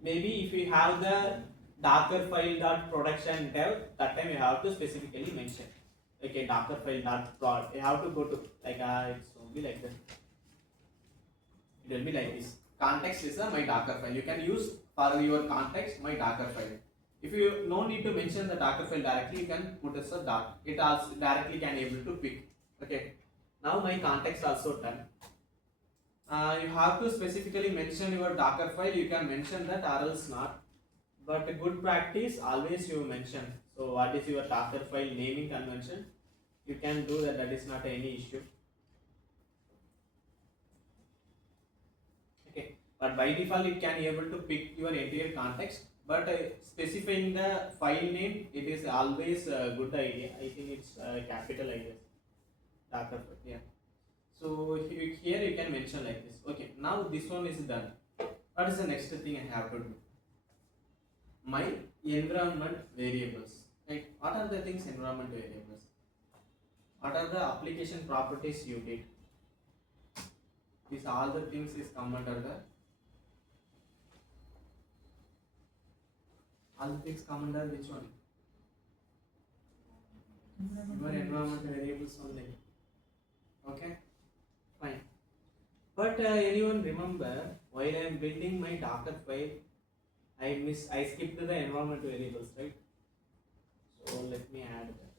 Maybe if you have the Docker file dot production dev, that time you have to specifically mention. Okay, Docker file dot prod. You have to go to like it's will be like this. It will be like this. Context is my Docker file. You can use for your context my Docker file. If you no need to mention the Docker file directly, you can put as a dot. It also directly can able to pick. Okay. Now my context also done. You have to specifically mention your Docker file. You can mention that or else not. But a good practice always you mention. So what is your Docker file naming convention? You can do that. That is not any issue. Okay. But by default it can able to pick your entire context. But specifying the file name, it is always a good idea. I think it's capital idea. Docker file, yeah. So here you can mention like this. Okay, now this one is done. What is the next thing I have to do? My environment variables. Right? What are the things environment variables? What are the application properties you did? These all the things is come under the all the things come under which one? Your environment variables only. Okay, fine. But anyone remember while I am building my Docker file, I skipped the environment variables, right? So let me add that.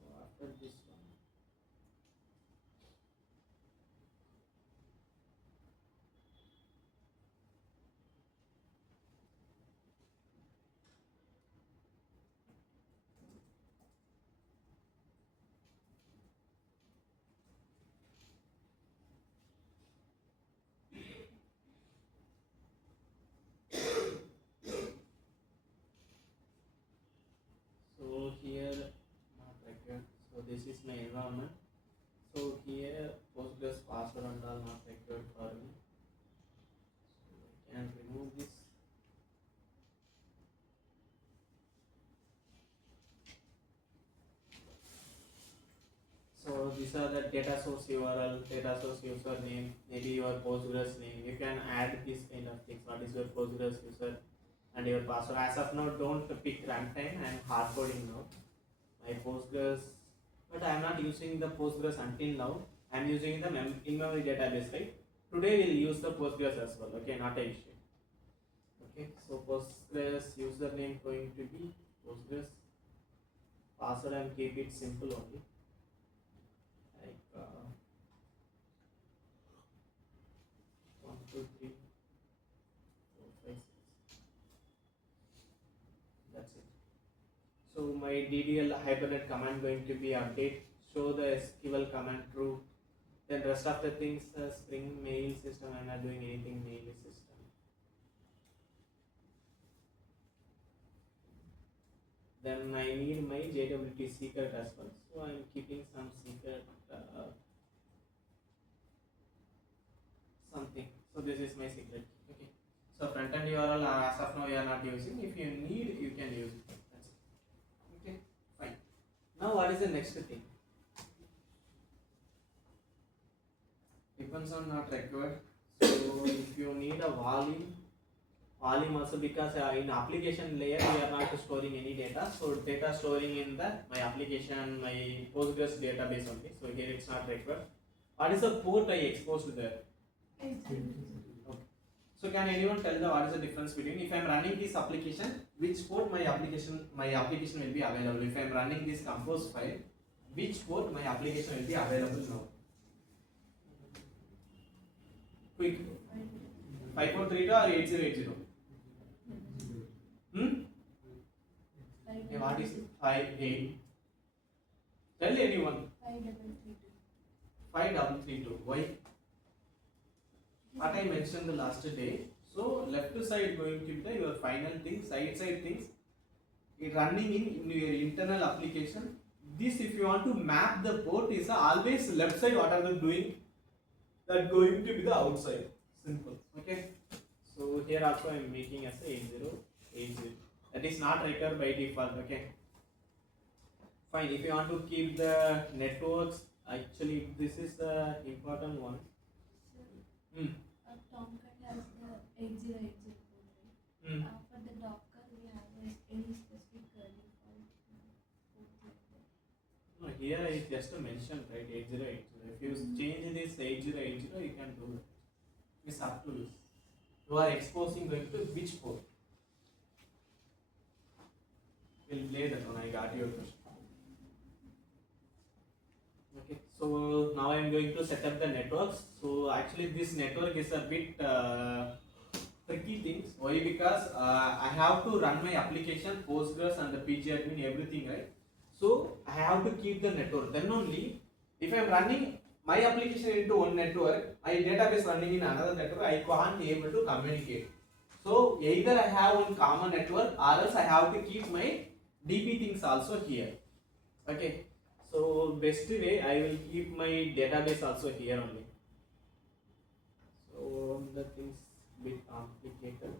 So after this one. enter the data source URL, data source username, maybe your Postgres name. You can add this kind of things. What is your Postgres user and your password? As of now, don't pick runtime. I am hard coding now. My Postgres, but I am not using the Postgres until now. I am using the in-memory database, right? Today we'll use the Postgres as well. Okay, not an issue. Okay, so Postgres username going to be Postgres. Password and keep it simple only. Like 1, 2, 3, 4, 5, 6. That's it. So my DDL Hibernate command going to be update. Show the SQL command true. Then rest of the things Spring mail system. I'm not doing anything mail system. Then I need my JWT secret as well. So I'm keeping some secret something. So this is my secret. Okay. So front end URL as of now we are not using. If you need, you can use it. That's it. Okay. Fine. Now what is the next thing? Depends on not required. So if you need a volume also, because in application layer we are not storing any data, so data storing in the my application, my Postgres database only. So here it's not required. What is the port I exposed there? 803. Okay. So can anyone tell the what is the difference between if I am running this application, which port my application will be available? If I am running this compose file, which port my application will be available now? Quick. 5432 or 8080? Okay, what is it? 58. Tell anyone. 5332. 5332. Why? What I mentioned the last day. So left side going to be your final thing, side things. It running in your internal application. This if you want to map the port is always left side. What are they doing? That going to be the outside. Simple. Okay. So here also I am making as a 8080. That is not required by default. Okay. Fine. If you want to keep the networks, actually this is the important one. Tomcat has the 8080 port, right? For the Docker, we have any specific default port like that? No, here I just mentioned right 8080. If you change this 8080, you can do it. It's up to you. You are exposing going to which port? We'll play that one. I got your question. Okay, so now I am going to set up the networks. So actually this network is a bit tricky things. Why? Because I have to run my application, Postgres and the pgadmin, everything, right? So I have to keep the network. Then only if I am running my application into one network, my database running in another network, I can't be able to communicate. So either I have one common network or else I have to keep my DB things also here. Okay. So best way I will keep my database also here only. So the things bit complicated.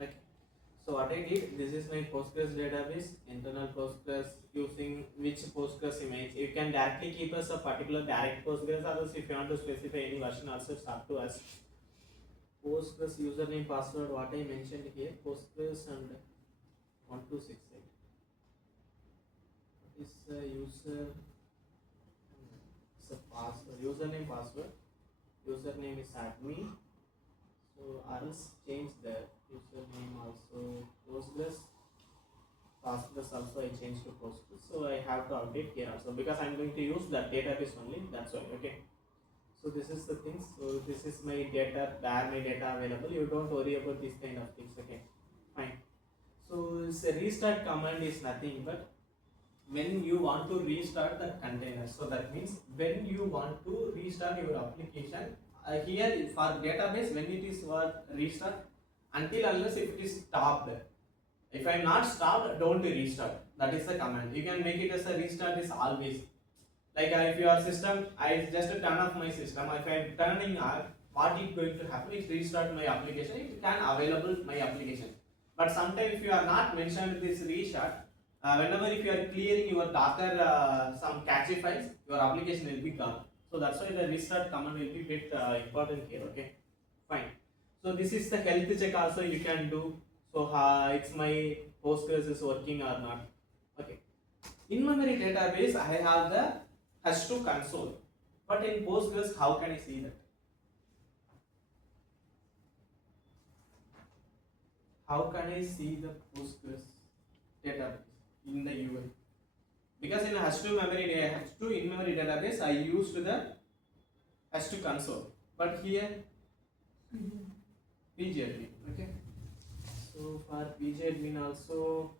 Okay. So what I did, this is my Postgres database, internal Postgres, using which Postgres image. You can directly keep us a particular direct Postgres, or else if you want to specify any version also it's up to us. Postgres username, password, what I mentioned here, Postgres and 1268. What is the user? It's a password, username, password. Username is admin. So I will change the username also Postgres. Postgres also I changed to Postgres. So I have to update here also because I'm going to use that database only. That's why. Okay. So this is the things. So this is my data, where my data available. You don't worry about this kind of things. Okay, fine. So this restart command is nothing but when you want to restart the container. So that means when you want to restart your application. Here for database, when it is what restart, until unless if it is stopped. If I am not stopped, don't restart. That is the command. You can make it as a restart is always. Like if your system, I just turn off my system. If I am turning off, what is going to happen is restart my application. It can available my application. But sometimes if you are not mentioned this restart, whenever if you are clearing your Docker some cache files, your application will be gone. So that's why the restart command will be bit important here. Okay, fine. So this is the health check also you can do. So it's my Postgres is working or not. Okay. In memory database, I have the H2 console, but in Postgres, how can I see that? How can I see the Postgres database in the UI? Because in H2 H2 in memory database, I used the H2 console, but here pgadmin. Okay. So for pgadmin also.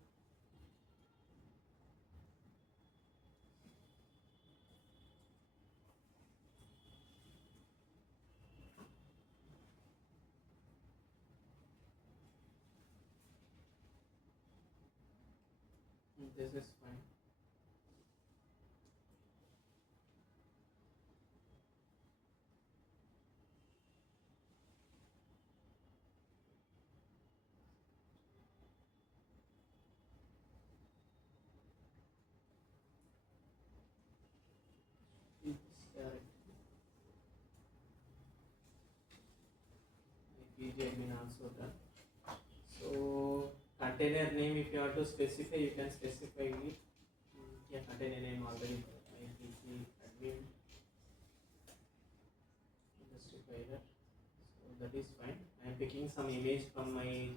This is fine. It's correct. pgadmin also done. So container name, if you want to specify, you can specify it. Yeah, container name already IPC admin justify that. So that is fine. I am picking some image from my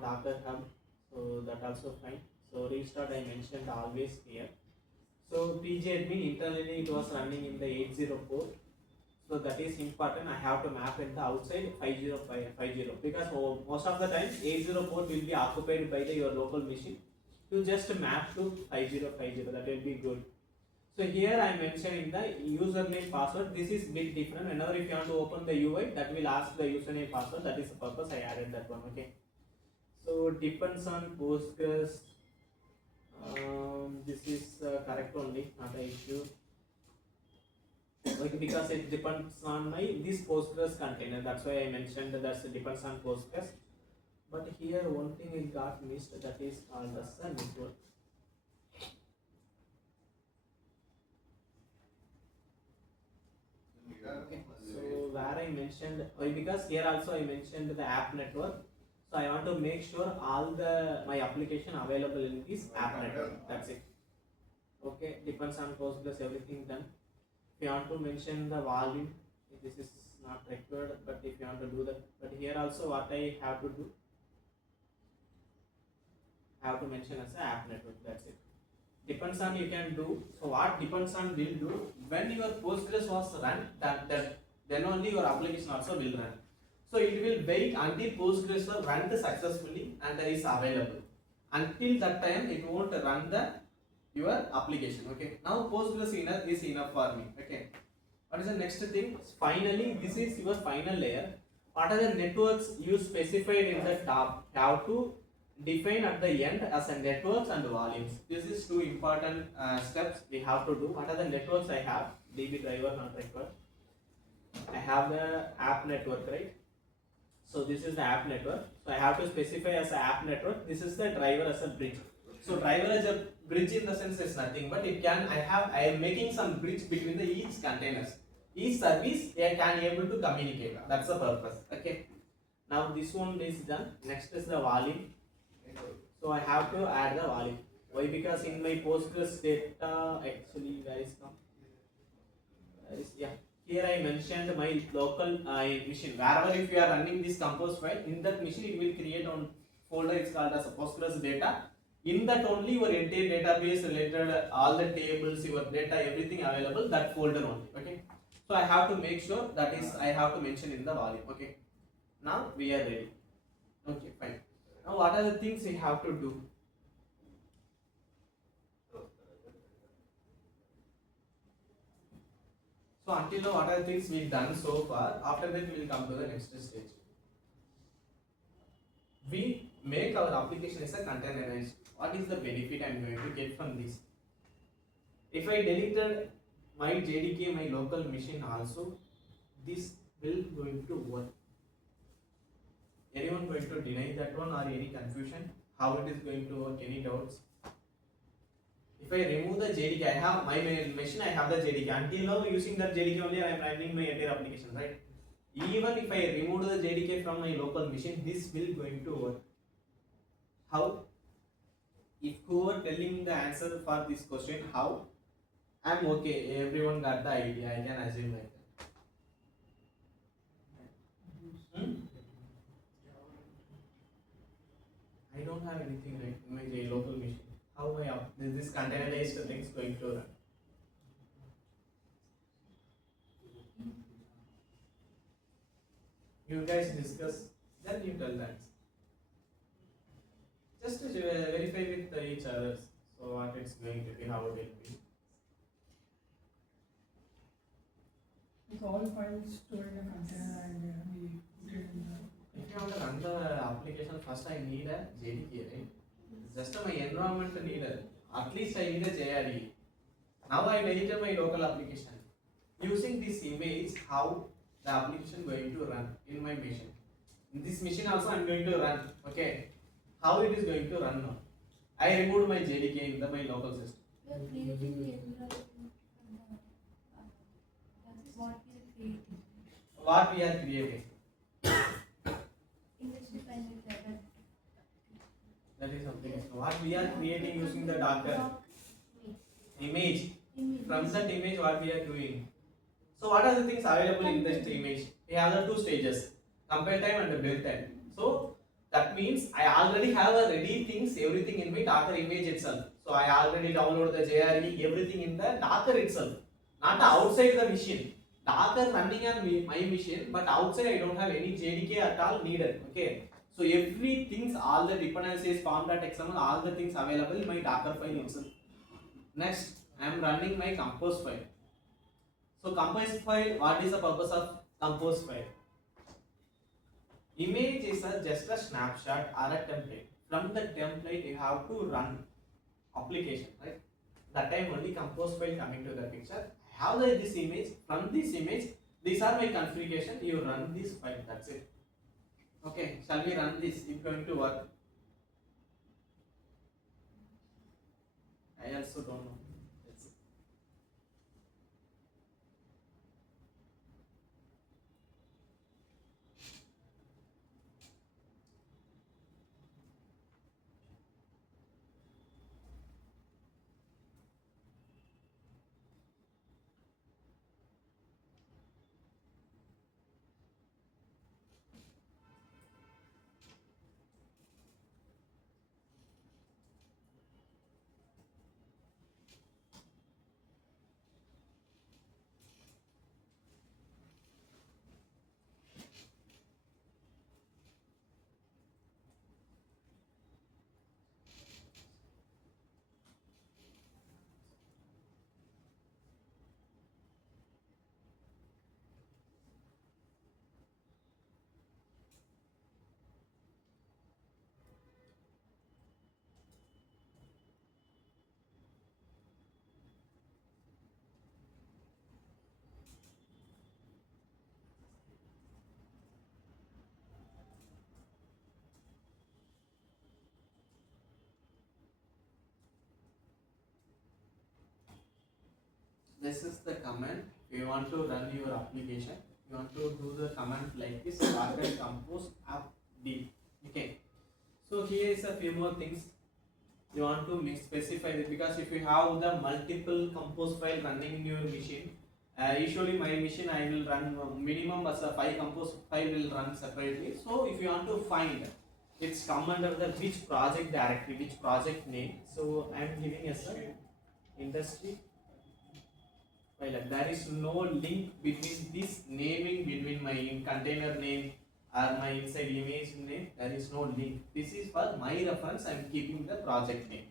Docker hub, so that also fine. So restart I mentioned always here. So pgadmin internally it was running in the 80 port. So that is important. I have to map it the outside 5050 because most of the time 80 port will be occupied by your local machine. You just map to 5050. That will be good. So here I am mentioning the username password. This is bit different. Whenever if you want to open the UI, that will ask the username password. That is the purpose I added that one. Okay. So depends on Postgres. This is correct only, not an issue. Like because it depends on my this Postgres container. That's why I mentioned that it depends on Postgres. But here one thing it got missed, that is called as a network. Okay. So where I mentioned because here also I mentioned the app network. So I want to make sure all the my application available in this app network. That's it. Okay, depends on Postgres, everything done. If you want to mention the volume, this is not required, but if you want to do that, but here also what I have to do, I have to mention as a app network. That's it. Depends on you can do. So what depends on will do when your Postgres was run, that then only your application also will run. So it will wait until Postgres will run successfully and is available. Until that time, it won't run your application. Okay. Now Postgres is enough for me. Okay. What is the next thing? Finally, this is your final layer. What are the networks you specified in the top? You have to define at the end as a networks and volumes. This is two important steps we have to do. What are the networks I have? DB driver not required. I have the app network, right? So this is the app network. So I have to specify as an app network. This is the driver as a bridge. So driver as a bridge in the sense is nothing, but it can I am making some bridge between the each containers. Each service they can able to communicate. That's the purpose. Okay. Now this one is done. Next is the volume. So I have to add the volume. Why? Because in my Postgres data, actually where is come? Yeah. Here I mentioned my local machine. Wherever if you are running this compose file, in that machine it will create on folder. It's called as Postgres data. In that only your entire database related all the tables, your data, everything available that folder only. Okay. So I have to make sure that is I have to mention in the volume. Okay. Now we are ready. Okay, fine. Now what are the things we have to do? So until now, what are the things we've done so far? After that, we will come to the next stage. We make our application as a containerized. What is the benefit I'm going to get from this? If I deleted my JDK, my local machine also, this will going to work. Anyone going to deny that one or any confusion? How it is going to work? Any doubts? If I remove the JDK, I have my machine, I have the JDK. Until now, using that JDK only, I am running my entire application, right? Even if I remove the JDK from my local machine, this will going to work. How? If whoever telling the answer for this question, how? I'm okay. Everyone got the idea. I can assume like that. Hmm? I don't have anything like in my local machine. How my this containerized thing is going to run? You guys discuss, then you tell that. Just to verify with each other. So what it's going to be, how it will be. With all files stored in a container and we put it in the. If you want to run the application, first I need a JDK, right? Just my environment needed. At least I need a JRE. Now I deleted my local application. Using this image, how the application going to run in my machine. In this machine also I am going to run. Okay. How it is going to run now? I removed my JDK in my local system. We are creating the environment from the what we are creating. What we are creating? Image dependent level. That is something. What we are creating using the Docker image. From that image, what we are doing. So what are the things available in this image? We have the two stages: compile time and the build time. So that means I already have a ready things, everything in my Docker image itself. So I already download the JRE, everything in the Docker itself, not outside the machine. Docker running on my machine, but outside I don't have any JDK at all needed. Okay. So everything, all the dependencies, form.xml, all the things available in my Docker file itself. Next, I am running my compose file. So compose file, what is the purpose of compose file? Image is just a snapshot or a template. From the template, you have to run application, right? That time only compose file coming to the picture. I have this image. From this image, these are my configuration. You run this file. That's it. Okay. Shall we run this? It's going to work. I also don't know. Let's see. This is the command. If you want to run your application, you want to do the command like this: backend compose app d. Okay. So here is a few more things you want to specify it, because if you have the multiple compose file running in your machine, usually my machine I will run minimum as a 5 compose file will run separately. So if you want to find it's come under the which project directory, which project name. So I am giving as a industry file. There is no link between this naming between my container name or my inside image name. There is no link. This is for my reference. I am keeping the project name.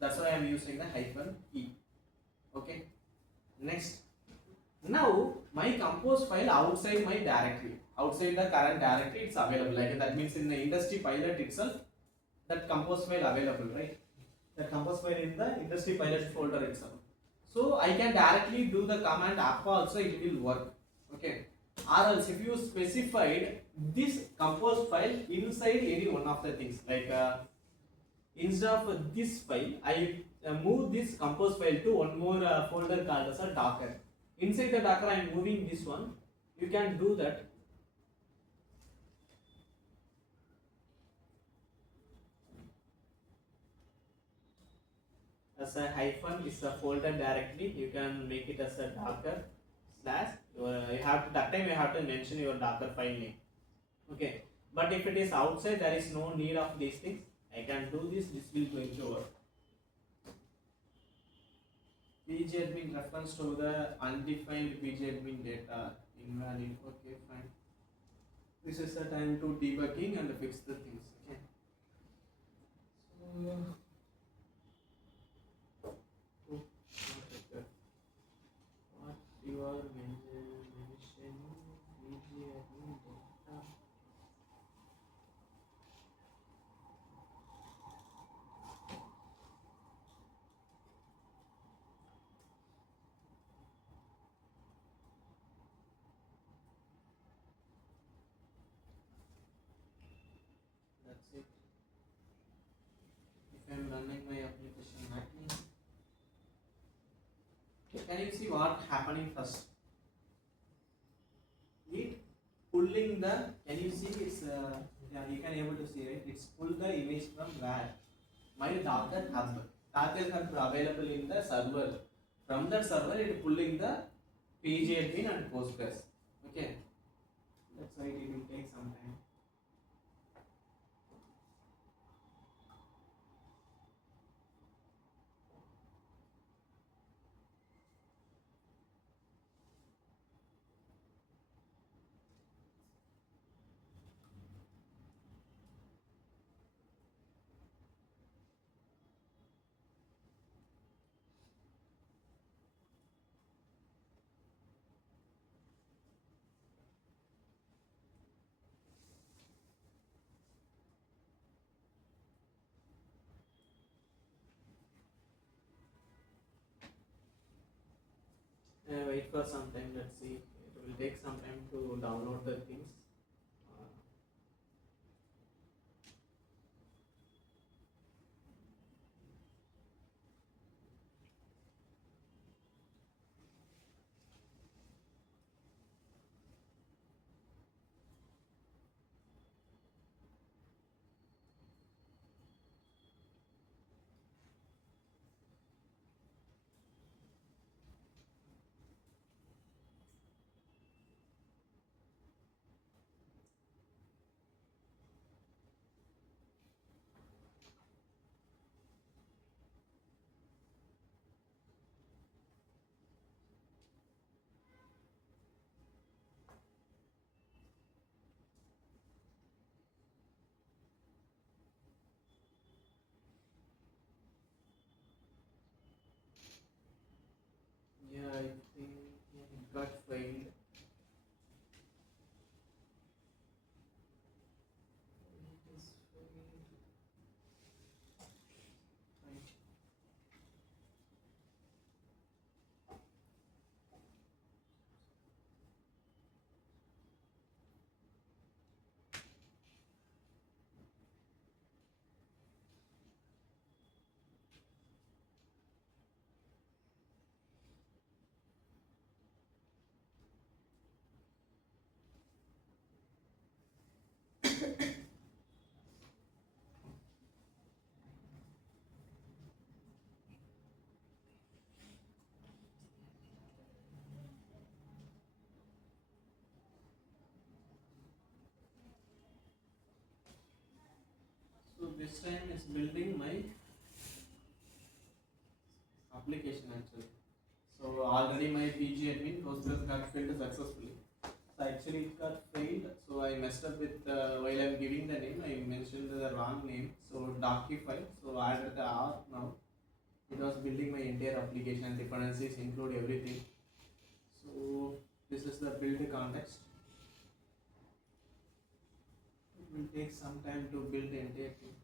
That's why I am using the hyphen e. Okay. Next. Now my compose file outside my directory, outside the current directory, it's available. Like that means in the industry pilot itself, that compose file available, right? The compose file in the industry pilot folder itself. So I can directly do the command app also, it will work. Okay. Or else if you specified this compose file inside any one of the things, like instead of this file, I move this compose file to one more folder called as a Docker. Inside the Docker, I am moving this one. You can do that. As a hyphen is a folder directly. You can make it as a Docker slash. You have to, that time you have to mention your Docker file name. Okay. But if it is outside, there is no need of these things. I can do this. This will going to work. pgadmin reference to the undefined pgadmin data invalid. Okay, fine. This is the time to debugging and fix the things. Okay. So, what you are mentioning pgadmin data. That's it. If I am running my application mapping, can you see what happening first? It pulling the. Can you see? It's yeah. You can able to see, right? It's pull the image from where? My Docker hub. Docker hub available in the server. From that server, it pulling the pgadmin and Postgres. Okay. That's why it will take some time. Wait for some time. Let's see. It will take some time to download the things. Yeah, I think it got failed. It is failed. Right. So this time it's building my application actually. So already my PG admin process got failed successfully. So actually it got failed. So I messed up with while I'm giving the name, I mentioned the wrong name. So Docify. So I added the R now. It was building my entire application and dependencies include everything. So this is the build context. It will take some time to build the entire thing.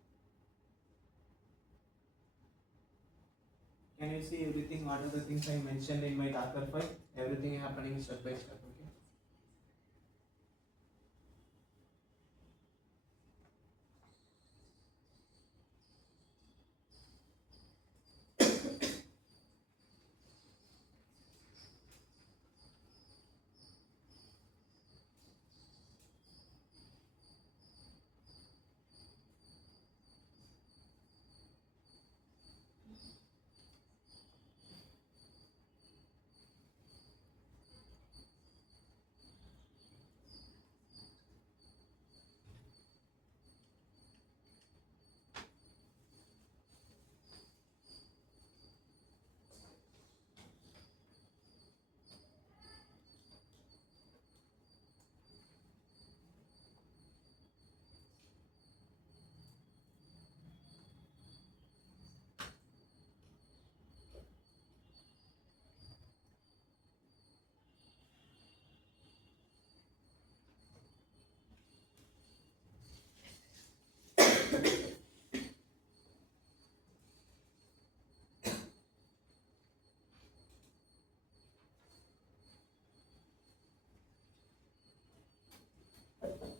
Can you see everything? What are the things I mentioned in my Docker file? Everything happening step by step. Okay.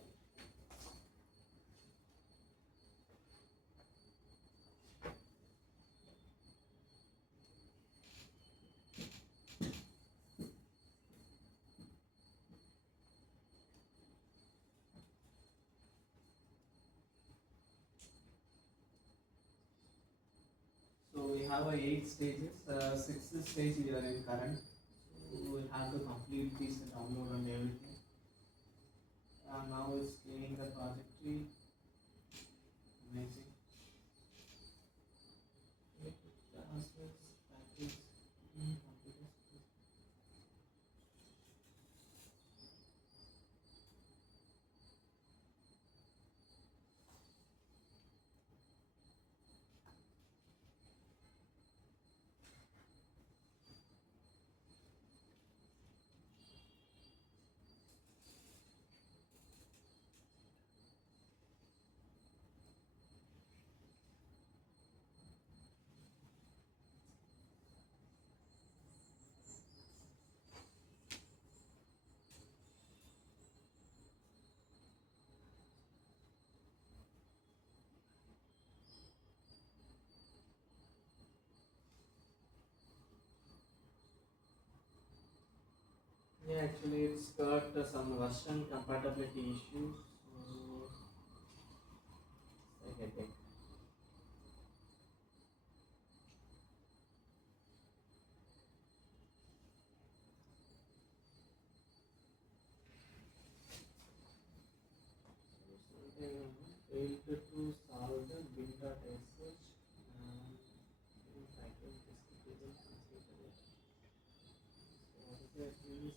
So we have 8 stages. Sixth stage we are in current. So we have to complete this download and everything. Now it's cleaning the project tree. Amazing. Transfers, package, computers. Yeah, actually it's got some Russian compatibility issues. So it's a headache. So something failed to solve the bin.sh and package executable considerable. So what is the reason?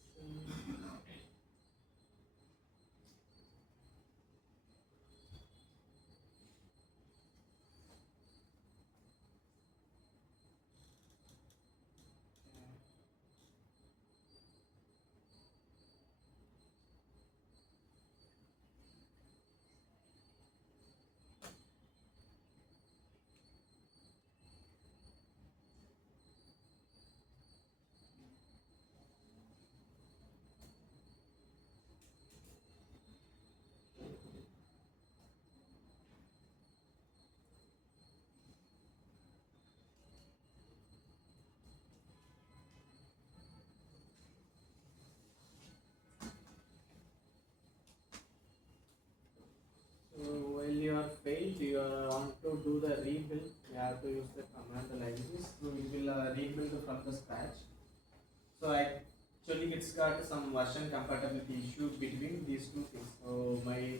So while you are failed, you are want to do the rebuild. You have to use the command like this. So it will rebuild from the scratch. So actually it's got some version compatibility issue between these two things. So my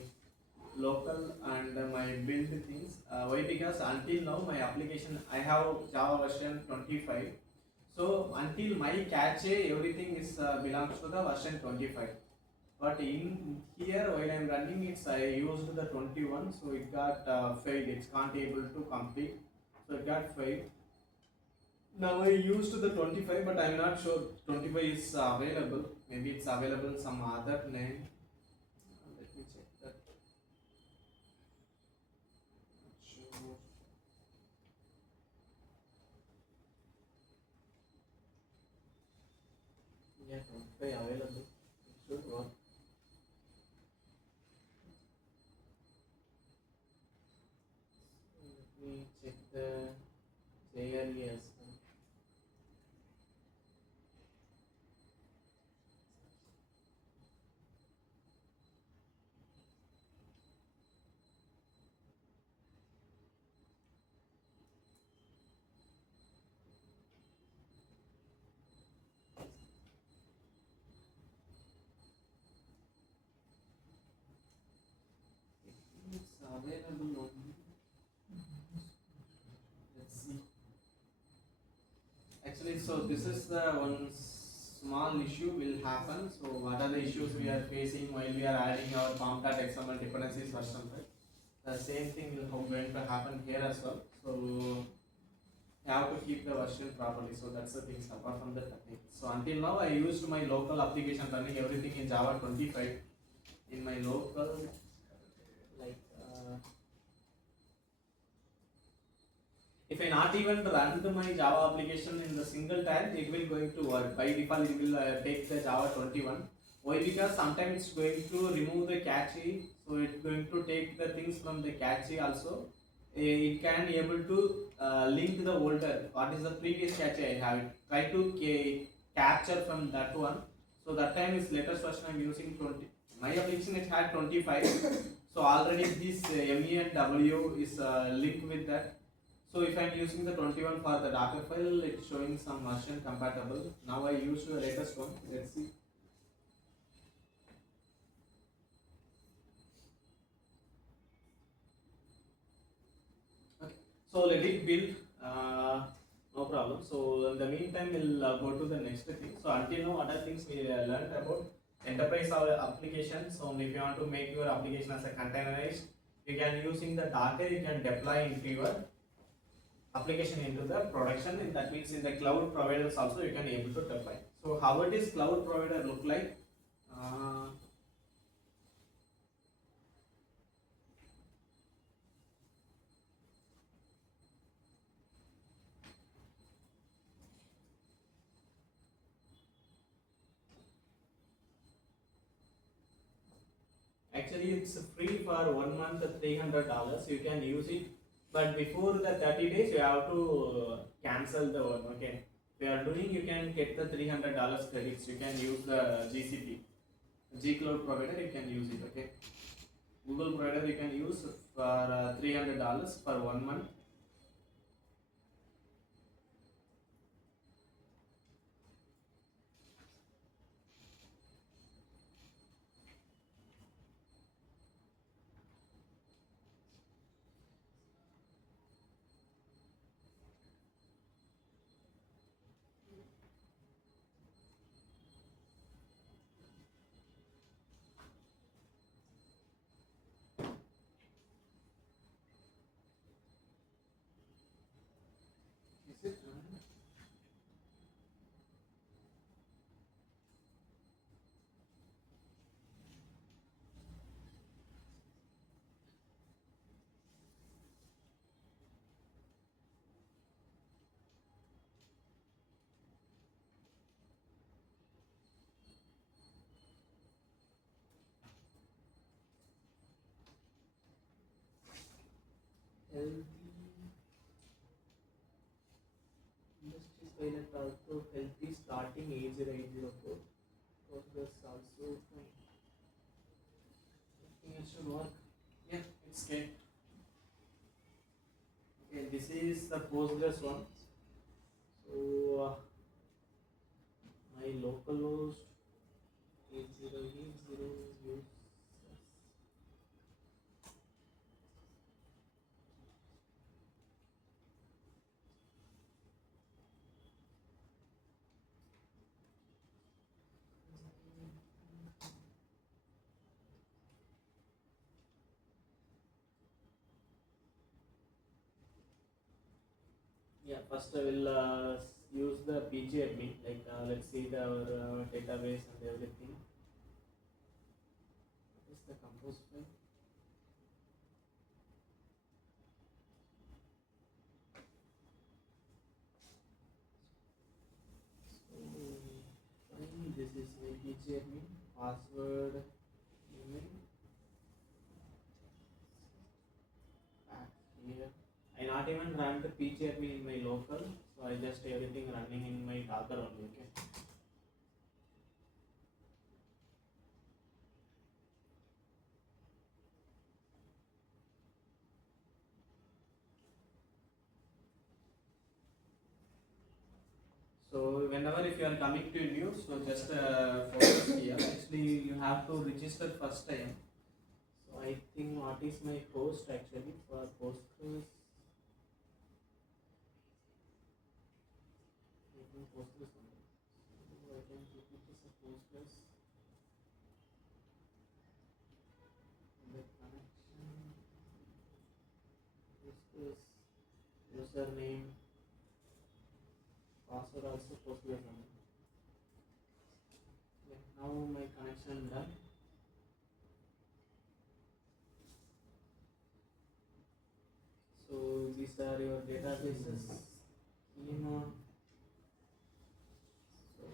local and my build things. Why? Because until now my application I have Java version 25. So until my cache, everything is belongs to the version 25. But in here, while I am running it, I used the 21, so it got failed. It's can't able to complete, so it got failed. Now I used the 25, but I'm not sure 25 is available. Maybe it's available some other name. Let me check that. Not sure. Yeah, 25 available. It should work. Let me check the JRE as well. It's available only. Let's see. Actually, so this is the one small issue will happen. So what are the issues we are facing while we are adding our pom.xml dependencies version, right? The same thing will going to happen here as well. So you have to keep the version properly. So that's the things apart from the technique. So until now I used my local application running everything in Java 25 in my local like if I not even run my Java application in the single time, it will going to work. By default, it will take the Java 21. Why? Because sometimes it's going to remove the cache, so it's going to take the things from the cache also. It can able to link the older. What is the previous cache I have? Try to capture from that one. So that time is latest version I'm using 20. My application it had 25. So already this ME and W is linked with that. So if I am using the 21 for the Docker file, it's showing some version compatible. Now I use the latest one. Let's see. Okay. So let it build. No problem. So in the meantime, we'll go to the next thing. So until now, other things we learned about enterprise application. So if you want to make your application as a containerized, you can using the Docker. You can deploy into your application into the production, and that means in the cloud providers also you can able to deploy. So how it is cloud provider look like? Actually it's free for 1 month, $300 you can use it, but before the 30 days you have to cancel the one. Okay, if you are doing, you can get the $300 credits. You can use the GCP, G cloud provider, you can use it. Okay, Google provider you can use for $300 for 1 month. Is it running? LD industry pilot also healthy starting age 804. Progress also fine. I think it should work. Yeah, it's okay. Okay, this is the Postgres one. So my localhost 8080 use. Yeah, first I will use the pgadmin, like let's see our database and everything. What is the compose file? So fine, this is my pgadmin, password, email, back here. I not even run the pgadmin in my local, so I just everything running in my Docker only. Okay. So whenever if you are coming to new, so just focus here. Actually, you have to register first time. So I think what is my host actually for Postgres? I think Postgres only. So I can keep it as a Postgres. The connection, Postgres, username, password also Postgres only. Yeah, now my connection done. So these are your databases. Schema. So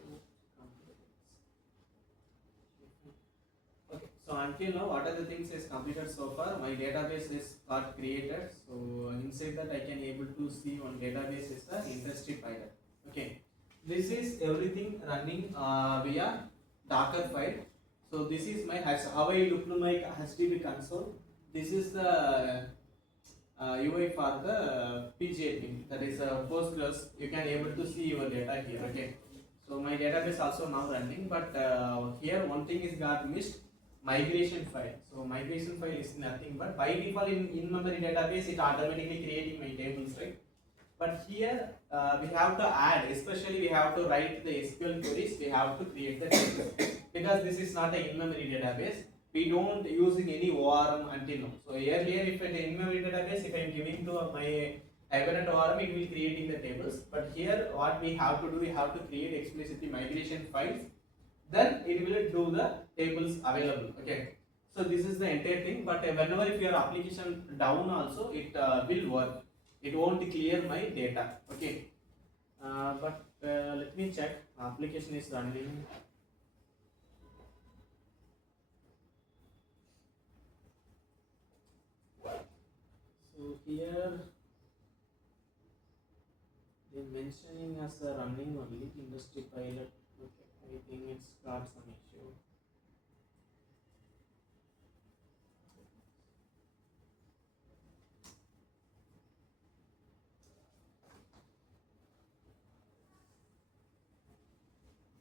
okay. So until now, what are the things is completed so far? My database is got created. So inside that I can able to see one database is the industry file. Okay. This is everything running via Docker file. So this is my how I look to my HTTP console. This is the UI for the PGAP, that is Postgres. You can able to see your data here. Okay, so my database also now running, but here one thing is got missed, migration file. So migration file is nothing but by default in memory database it automatically creating my tables, right? But here we have to add, especially we have to write the SQL queries, we have to create the tables because this is not a in-memory database. We don't using any ORM until now. So earlier, if it in-memory database, if I am giving to my Hibernate ORM, it will creating the tables. But here, what we have to do, we have to create explicitly migration files. Then it will do the tables available. Okay. So this is the entire thing. But whenever if your application down also, it will work. It won't clear my data. Okay. But let me check. Application is running. So here they mentioning as a running only industry pilot. Okay, I think it's got some issue.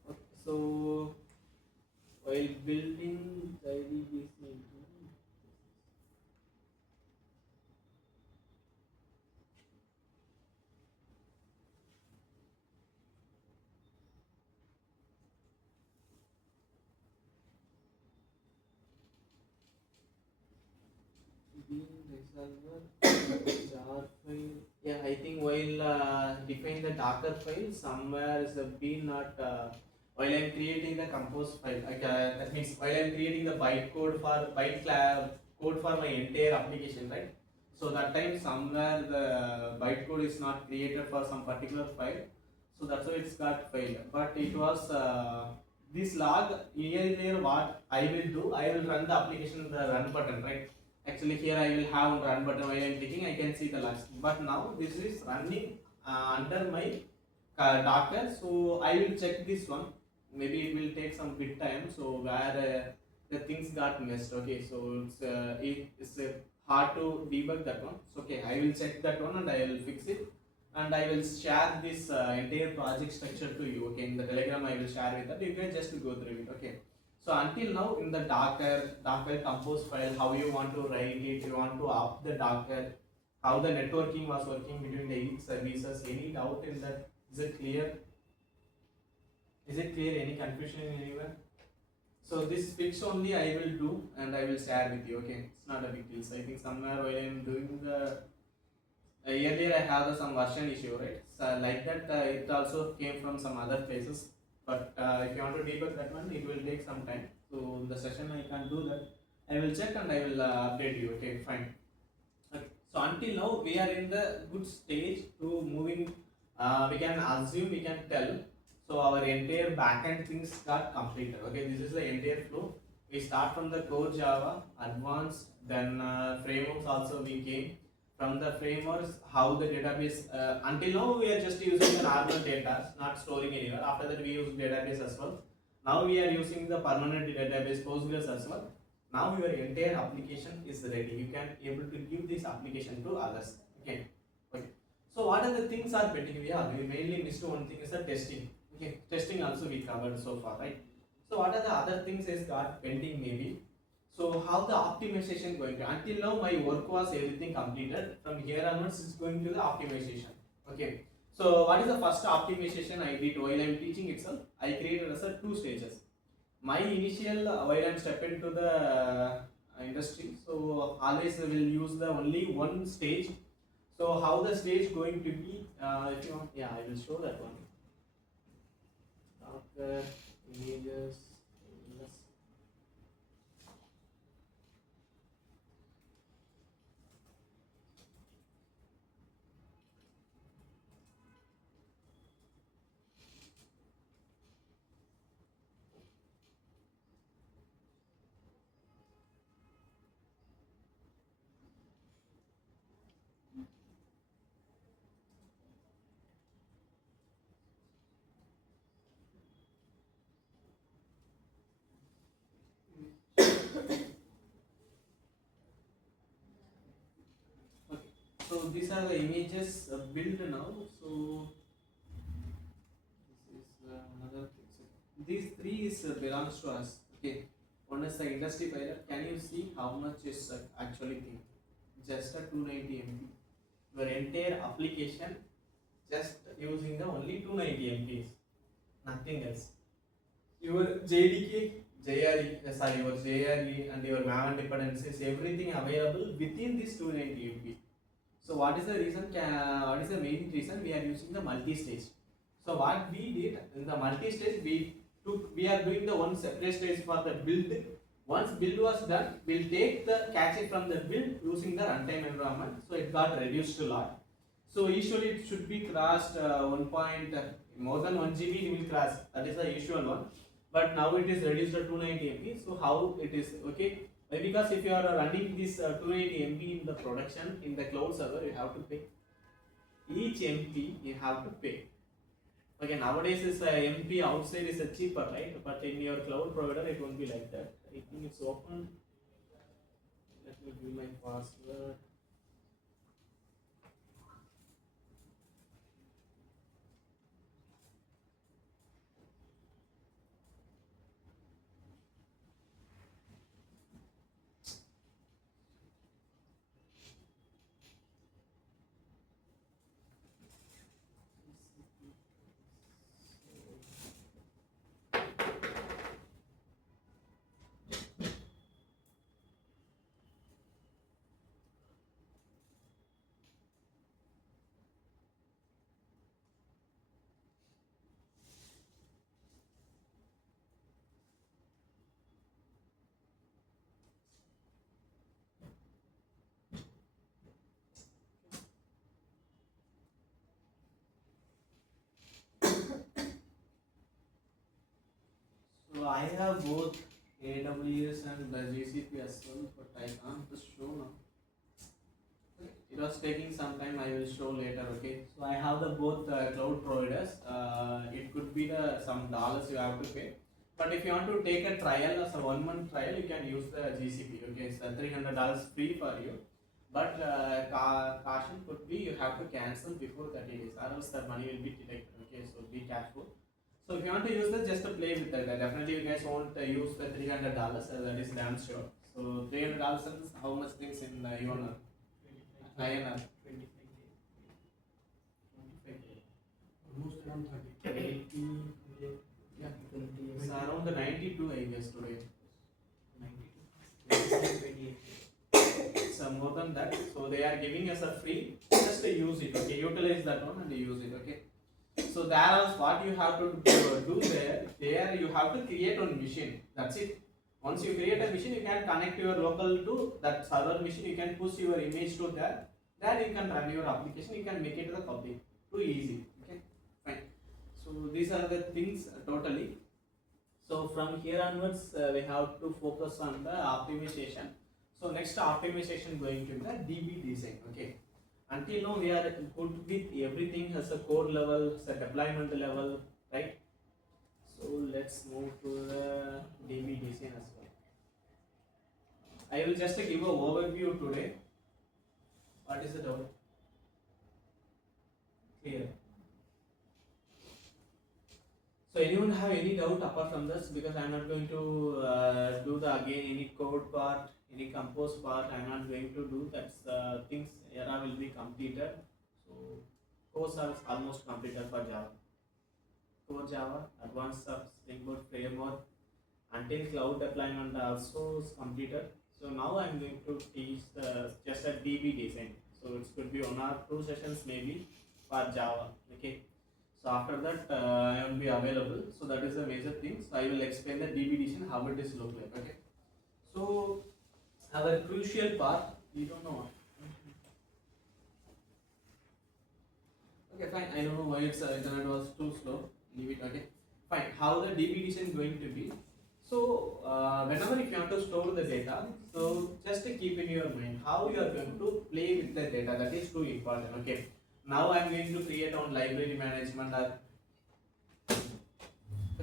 Okay, so while building the IDBs, being resolver jar file. Yeah, I think while define the Docker file, somewhere is been not while I'm creating the compose file. Like, that means while I'm creating the code for my entire application, right? So that time somewhere the bytecode is not created for some particular file, so that's why it's got failed. But it was this log here. What I will do, I will run the application the run button, right? Actually here I will have run button. While I am clicking I can see the logs, but now this is running under my Docker. So I will check this one. Maybe it will take some bit time. So where the things got messed. Okay, so it's hard to debug that one. So okay, I will check that one and I will fix it, and I will share this entire project structure to you. Okay, in the Telegram I will share with that. You can just go through it. Okay. So until now in the Docker compose file, how you want to write it, you want to up the Docker, how the networking was working between the each services. Any doubt in that? Is it clear? Is it clear? Any confusion anywhere? So this fix only I will do and I will share with you. Okay, it's not a big deal. So I think somewhere while I am doing the earlier I have some version issue, right? So like that, it also came from some other places. But if you want to debug that one, it will take some time. So in the session I can't do that. I will check and I will update you. Okay, fine. Okay. So until now we are in the good stage to moving. We can assume, we can tell. So our entire backend things got completed. Okay, this is the entire flow. We start from the core Java, advanced, then frameworks also we came. From the frameworks, how the database. Until now we are just using the normal data, not storing anywhere. After that we use database as well. Now we are using the permanent database Postgres as well. Now your entire application is ready. You can able to give this application to others. Okay. Okay. So what are the things are pending? We mainly missed one thing is the testing. Okay. Testing also we covered so far, right? So what are the other things is got pending maybe? So how the optimization going to? Until now my work was everything completed. From here onwards it's going to the optimization. Okay. So what is the first optimization I did while I am teaching itself? I created as a 2 stages. My initial while I'm step into the industry, so always I will use the only one stage. So how the stage going to be? If you want, yeah, I will show that one. Docker images. Okay. So these are the images built now. So this is another thing. So these three is belongs to us. Okay. One is the industry pilot. Can you see how much is actually thing? Just a 290 MB. Your entire application just using the only 290 MBs, nothing else. Your JDK, JRE, your JRE and your MAVN dependencies, everything available within this 290 MB. So what is the reason? What is the main reason we are using the multi-stage? So what we did in the multi-stage, we are doing the one separate stage for the build. Once build was done, we'll take the cache from the build using the runtime environment. So it got reduced a lot. So usually it should be crossed more than 1 GB it will cross. That is the usual one. But now it is reduced to 290 MB. So how it is okay? Because if you are running this 280 MB in the production in the cloud server, you have to pay. Each MP you have to pay. Okay, nowadays is MP outside is cheaper, right? But in your cloud provider it won't be like that. I think it's open. Let me give my password. So I have both AWS and the GCP as well, but I can't show now. It was taking some time. I will show later. Okay. So I have the both cloud providers. It could be the some dollars you have to pay. But if you want to take a trial as a 1 month trial, you can use the GCP. Okay, it's $300 free for you. But caution could be you have to cancel before 30 days, or else the money will be deducted. Okay, so be careful. So if you want to use that, just to play with that. Definitely you guys won't use the $300. That is damn sure. So $300 is how much things in your INR? 25K. Almost around 30. 80, yeah, it's around the 92 I guess today. 92. It's more than that. So they are giving us a free. Just just use it, okay, utilize that one and use it, okay. So there is what you have to do there you have to create one machine, that's it. Once you create a machine, you can connect your local to that server machine, you can push your image to there, then you can run your application, you can make it to the public, too easy, okay, fine. So these are the things totally. So from here onwards, we have to focus on the optimization. So next optimization going to be the DB design, okay. Until now we are good with everything as a code level, as a deployment level, right? So let's move to the DB design as well. I will just give a overview today. What is the doubt? Clear? So anyone have any doubt apart from this? Because I am not going to do the again any code part, any compose part. I am not going to do that. Things era will be completed. So course are almost completed for Java. Core Java, advanced Spring Boot framework, until cloud deployment also is completed. So now I am going to teach just a DB design. So it could be 1 or 2 sessions maybe for Java. Okay. So after that I will be available. So that is the major thing. So I will explain the DB design how it is look like. Okay. So our crucial part, we don't know. Okay, fine. I don't know why its internet was too slow. Leave it. Okay. Fine. How the DB design is going to be? So whenever if you have to store the data, so just keep in your mind how you are going to play with the data. That is too important. Okay. Now I am going to create on library management or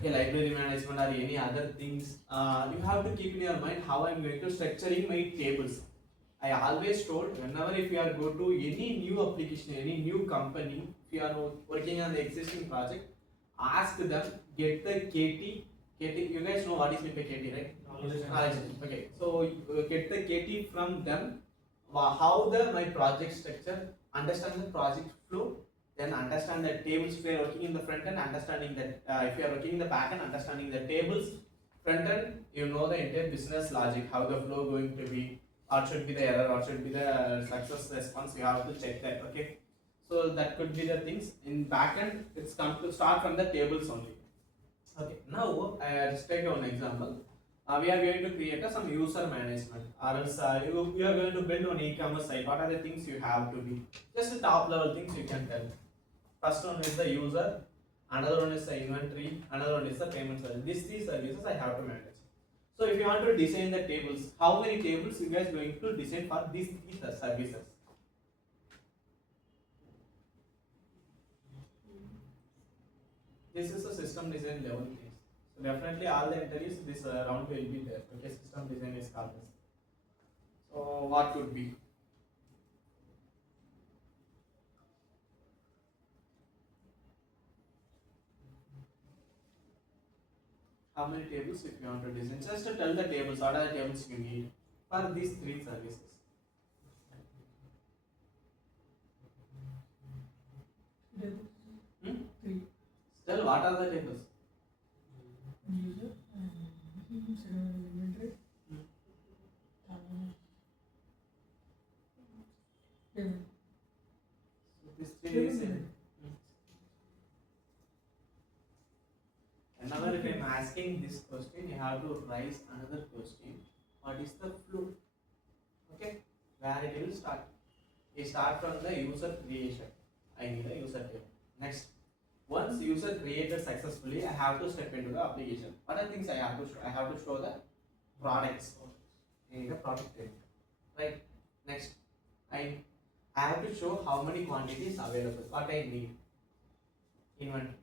library management or any other things. You have to keep in your mind how I am going to structuring my tables. I always told whenever if you are go to any new application, any new company, if you are working on the existing project, ask them, get the KT, you guys know what is meant by KT, right? Knowledge. Okay, so get the KT from them, how my project structure, understand the project flow, then understand the tables if you are working in the front end, understanding that if you are working in the back end, understanding the tables, front end, you know the entire business logic, how the flow going to be, or should be the error, or should be the success response, you have to check that, okay. So that could be the things. In backend, it's come to start from the tables only. Okay, now just take one example. We are going to create some user management, or else you are going to build on e-commerce site. What are the things you have to be? Just the top level things you can tell. First one is the user, another one is the inventory, another one is the payment service. These three services I have to manage. So if you want to design the tables, how many tables you guys going to design for these three services? This is a system design level things. So definitely all the interviews this round will be there. Okay, system design is called this. So what could be? How many tables if you want to design? Just to tell the tables, what are the tables you need for these three services? Three. Tell what are the tables? User and inventory. Payment. So these three is in. Whenever if I am asking this question, you have to raise another question. What is the flow? Okay, where it will start? We start from the user creation. I need a user table. Next, once user created successfully, I have to step into the application. What are things I have to show? I have to show the products in the product table. Right. Next, I have to show how many quantities available. What I need. Inventory.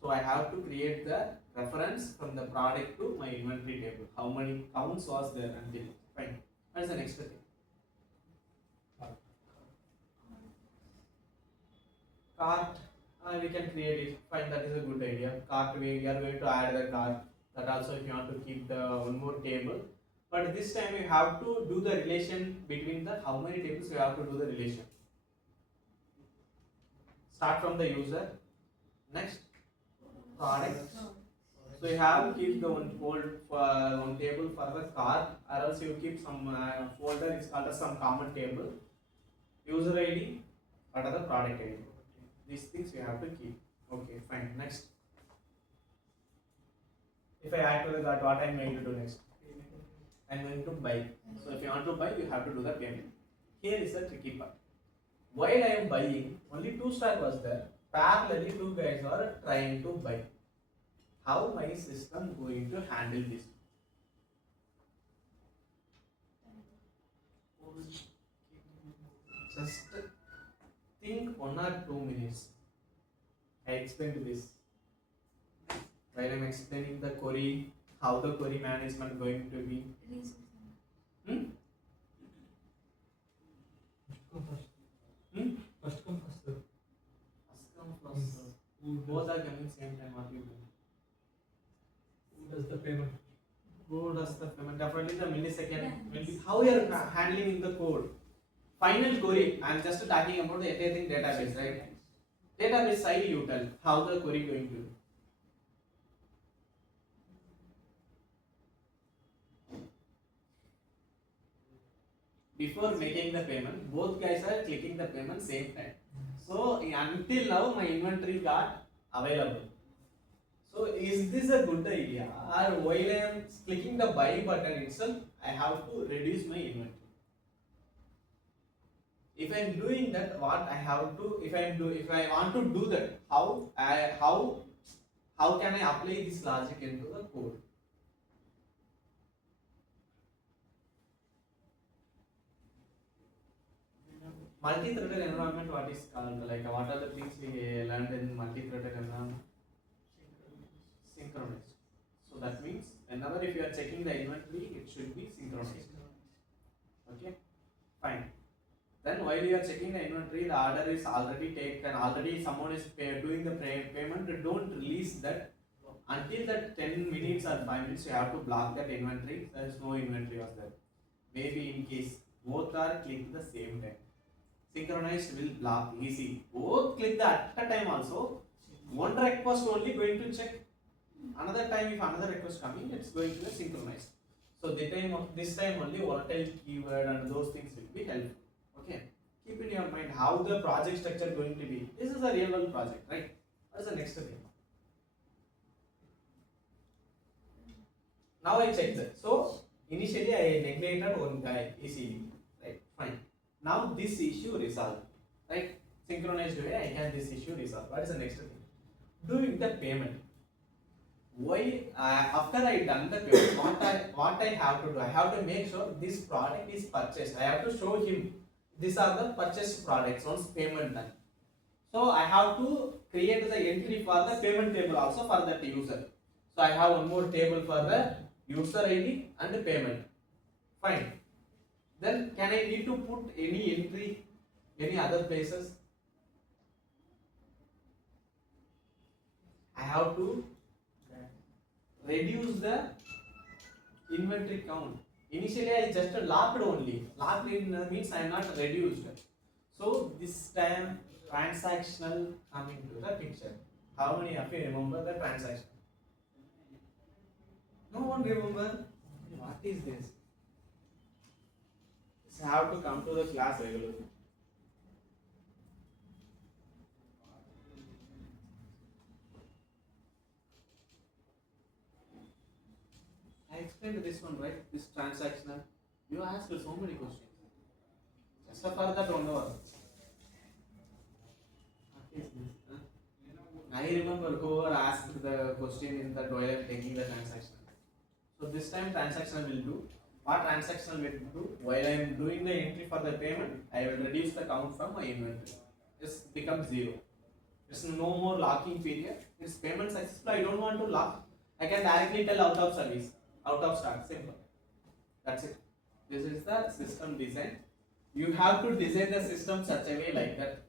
So I have to create the reference from the product to my inventory table. How many counts was there until fine. What is the next thing? Cart. We can create it. Fine, that is a good idea. Cart, we are going to add the cart. That also if you want to keep the one more table. But this time you have to do the relation between the how many tables you have to do the relation. Start from the user. Next, product. So you have to keep the one one table for the cart, or else you keep some folder. It's called as some common table. User ID, What are the product ID? These things you have to keep. Okay, fine. Next. If I add to the cart, what I'm going to do next? I'm going to buy. So if you want to buy, you have to do the payment. Here is the tricky part. While I am buying, only two stack was there. Parallelly, two guys are trying to buy. How my system going to handle this? Just think 1 or 2 minutes. I explained this. While I'm explaining the query, how the query management going to be. First come first serve. First come first serve. Both are coming same time. What you do? Who does the payment? Who does the payment? Definitely the millisecond. How you are handling in the code? Final query. I am just talking about the everything database, right? Database side you tell how the query going to be. Before making the payment, both guys are clicking the payment same time. So until now my inventory got available. So is this a good idea? Or while I am clicking the buy button itself, I have to reduce my inventory. If I am doing that, what I have to, if I want to do that, how can I apply this logic into the code? Multi-threaded environment, what is called? Like what are the things we learned in multi-threaded environment? Synchronized. So that means whenever if you are checking the inventory, it should be synchronized. Okay, fine. Then while you are checking the inventory, the order is already taken, already someone is doing the payment. Don't release that until that 10 minutes or 5 minutes. You have to block that inventory. There is no inventory was there. Maybe in case both are clicked the same time. Synchronized will block easy. Both click that at a time also. One request only going to check. Another time if another request coming, it's going to be synchronized. So this time only volatile keyword and those things will be helpful. Okay. Keep in your mind how the project structure going to be. This is a real world project, right? What is the next thing? Now I check that. So initially I neglected one guy easily, right? Fine. Now this issue resolved, right? Synchronized way I can this issue resolve. What is the next thing? Doing the payment. Why after I done the payment, what I have to do? I have to make sure this product is purchased. I have to show him these are the purchased products once payment done. So I have to create the entry for the payment table also for that user. So I have one more table for the user ID and the payment. Fine. Then can I need to put any entry, any other places? I have to reduce the inventory count. Initially I just locked only. Locked in means I am not reduced. So this time transactional coming to the picture. How many of you remember the transaction? No one remember? What is this? So I have to come to the class regularly. I explained this one, right? This transactional. You asked so many questions. Just for that 1 hour. What is this? Huh? I remember whoever asked the question in the while taking the transaction. So this time transactional will do. What transactional will do? While I am doing the entry for the payment, I will reduce the count from my inventory. This becomes 0. There's no more locking period. This payment successful. I don't want to lock. I can directly tell out of service, out of stock. Simple. That's it. This is the system design. You have to design the system such a way like that.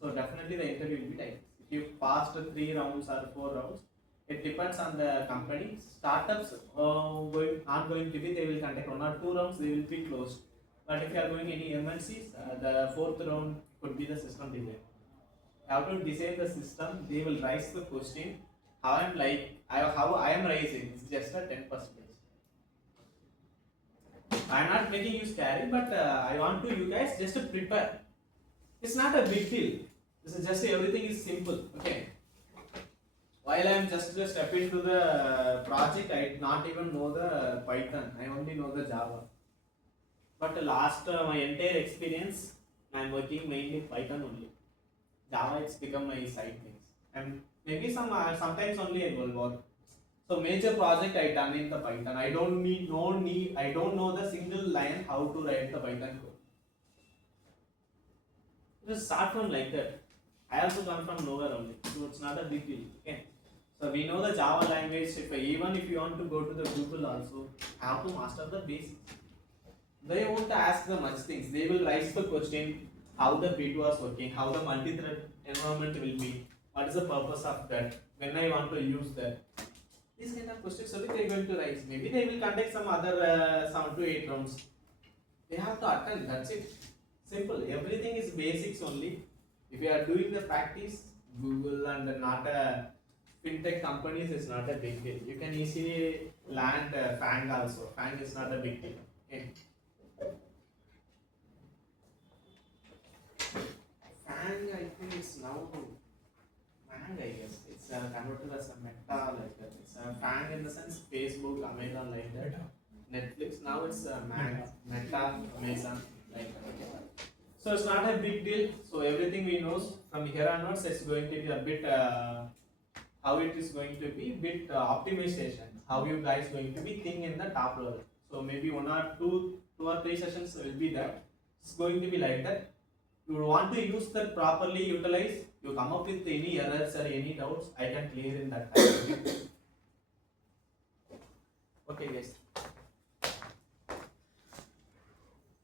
So definitely the interview will be like if you passed 3 rounds or 4 rounds, it depends on the company. Startups aren't going to be, they will conduct 1 or 2 rounds, they will be closed. But if you are going any MNCs, the 4th round could be the system design. How to design the system, they will raise the question. How I am raising, it's just a 10%. I am not making you scary, but I want to you guys just to prepare. It's not a big deal. This is just everything is simple. Okay. While I am just step into the project, I not even know the Python. I only know the Java. But last my entire experience, I am working mainly Python only. Java it's become my side things, and maybe sometimes only I will work. So major project I done in the Python. I don't need I don't know the single line how to write the Python code. Just start from like that. I also come from nowhere only, so it's not a big deal. Okay. So we know the Java language. Even if you want to go to the Google also, have to master the basics. They won't ask the much things. They will raise the question how the bit was working, how the multi-thread environment will be, what is the purpose of that, when I want to use that. These kind of questions only they are going to raise. Maybe they will conduct some other 7 to 8 rounds. They have to attend. That's it. Simple. Everything is basics only. If you are doing the practice, Google and not a fintech companies is not a big deal. You can easily land Fang also. Fang is not a big deal. Okay. Fang I think is now Fang I guess. It's converted as a meta like that. It's a Fang in the sense Facebook, Amazon like that. Netflix now it's Meta, Amazon like that. So it's not a big deal. So everything we know from here onwards it's going to be a bit how it is going to be bit optimization. How you guys going to be think in the top level. So maybe two or three sessions will be that. It's going to be like that. You want to use that properly utilize. You come up with any errors or any doubts, I can clear in that time. Okay guys.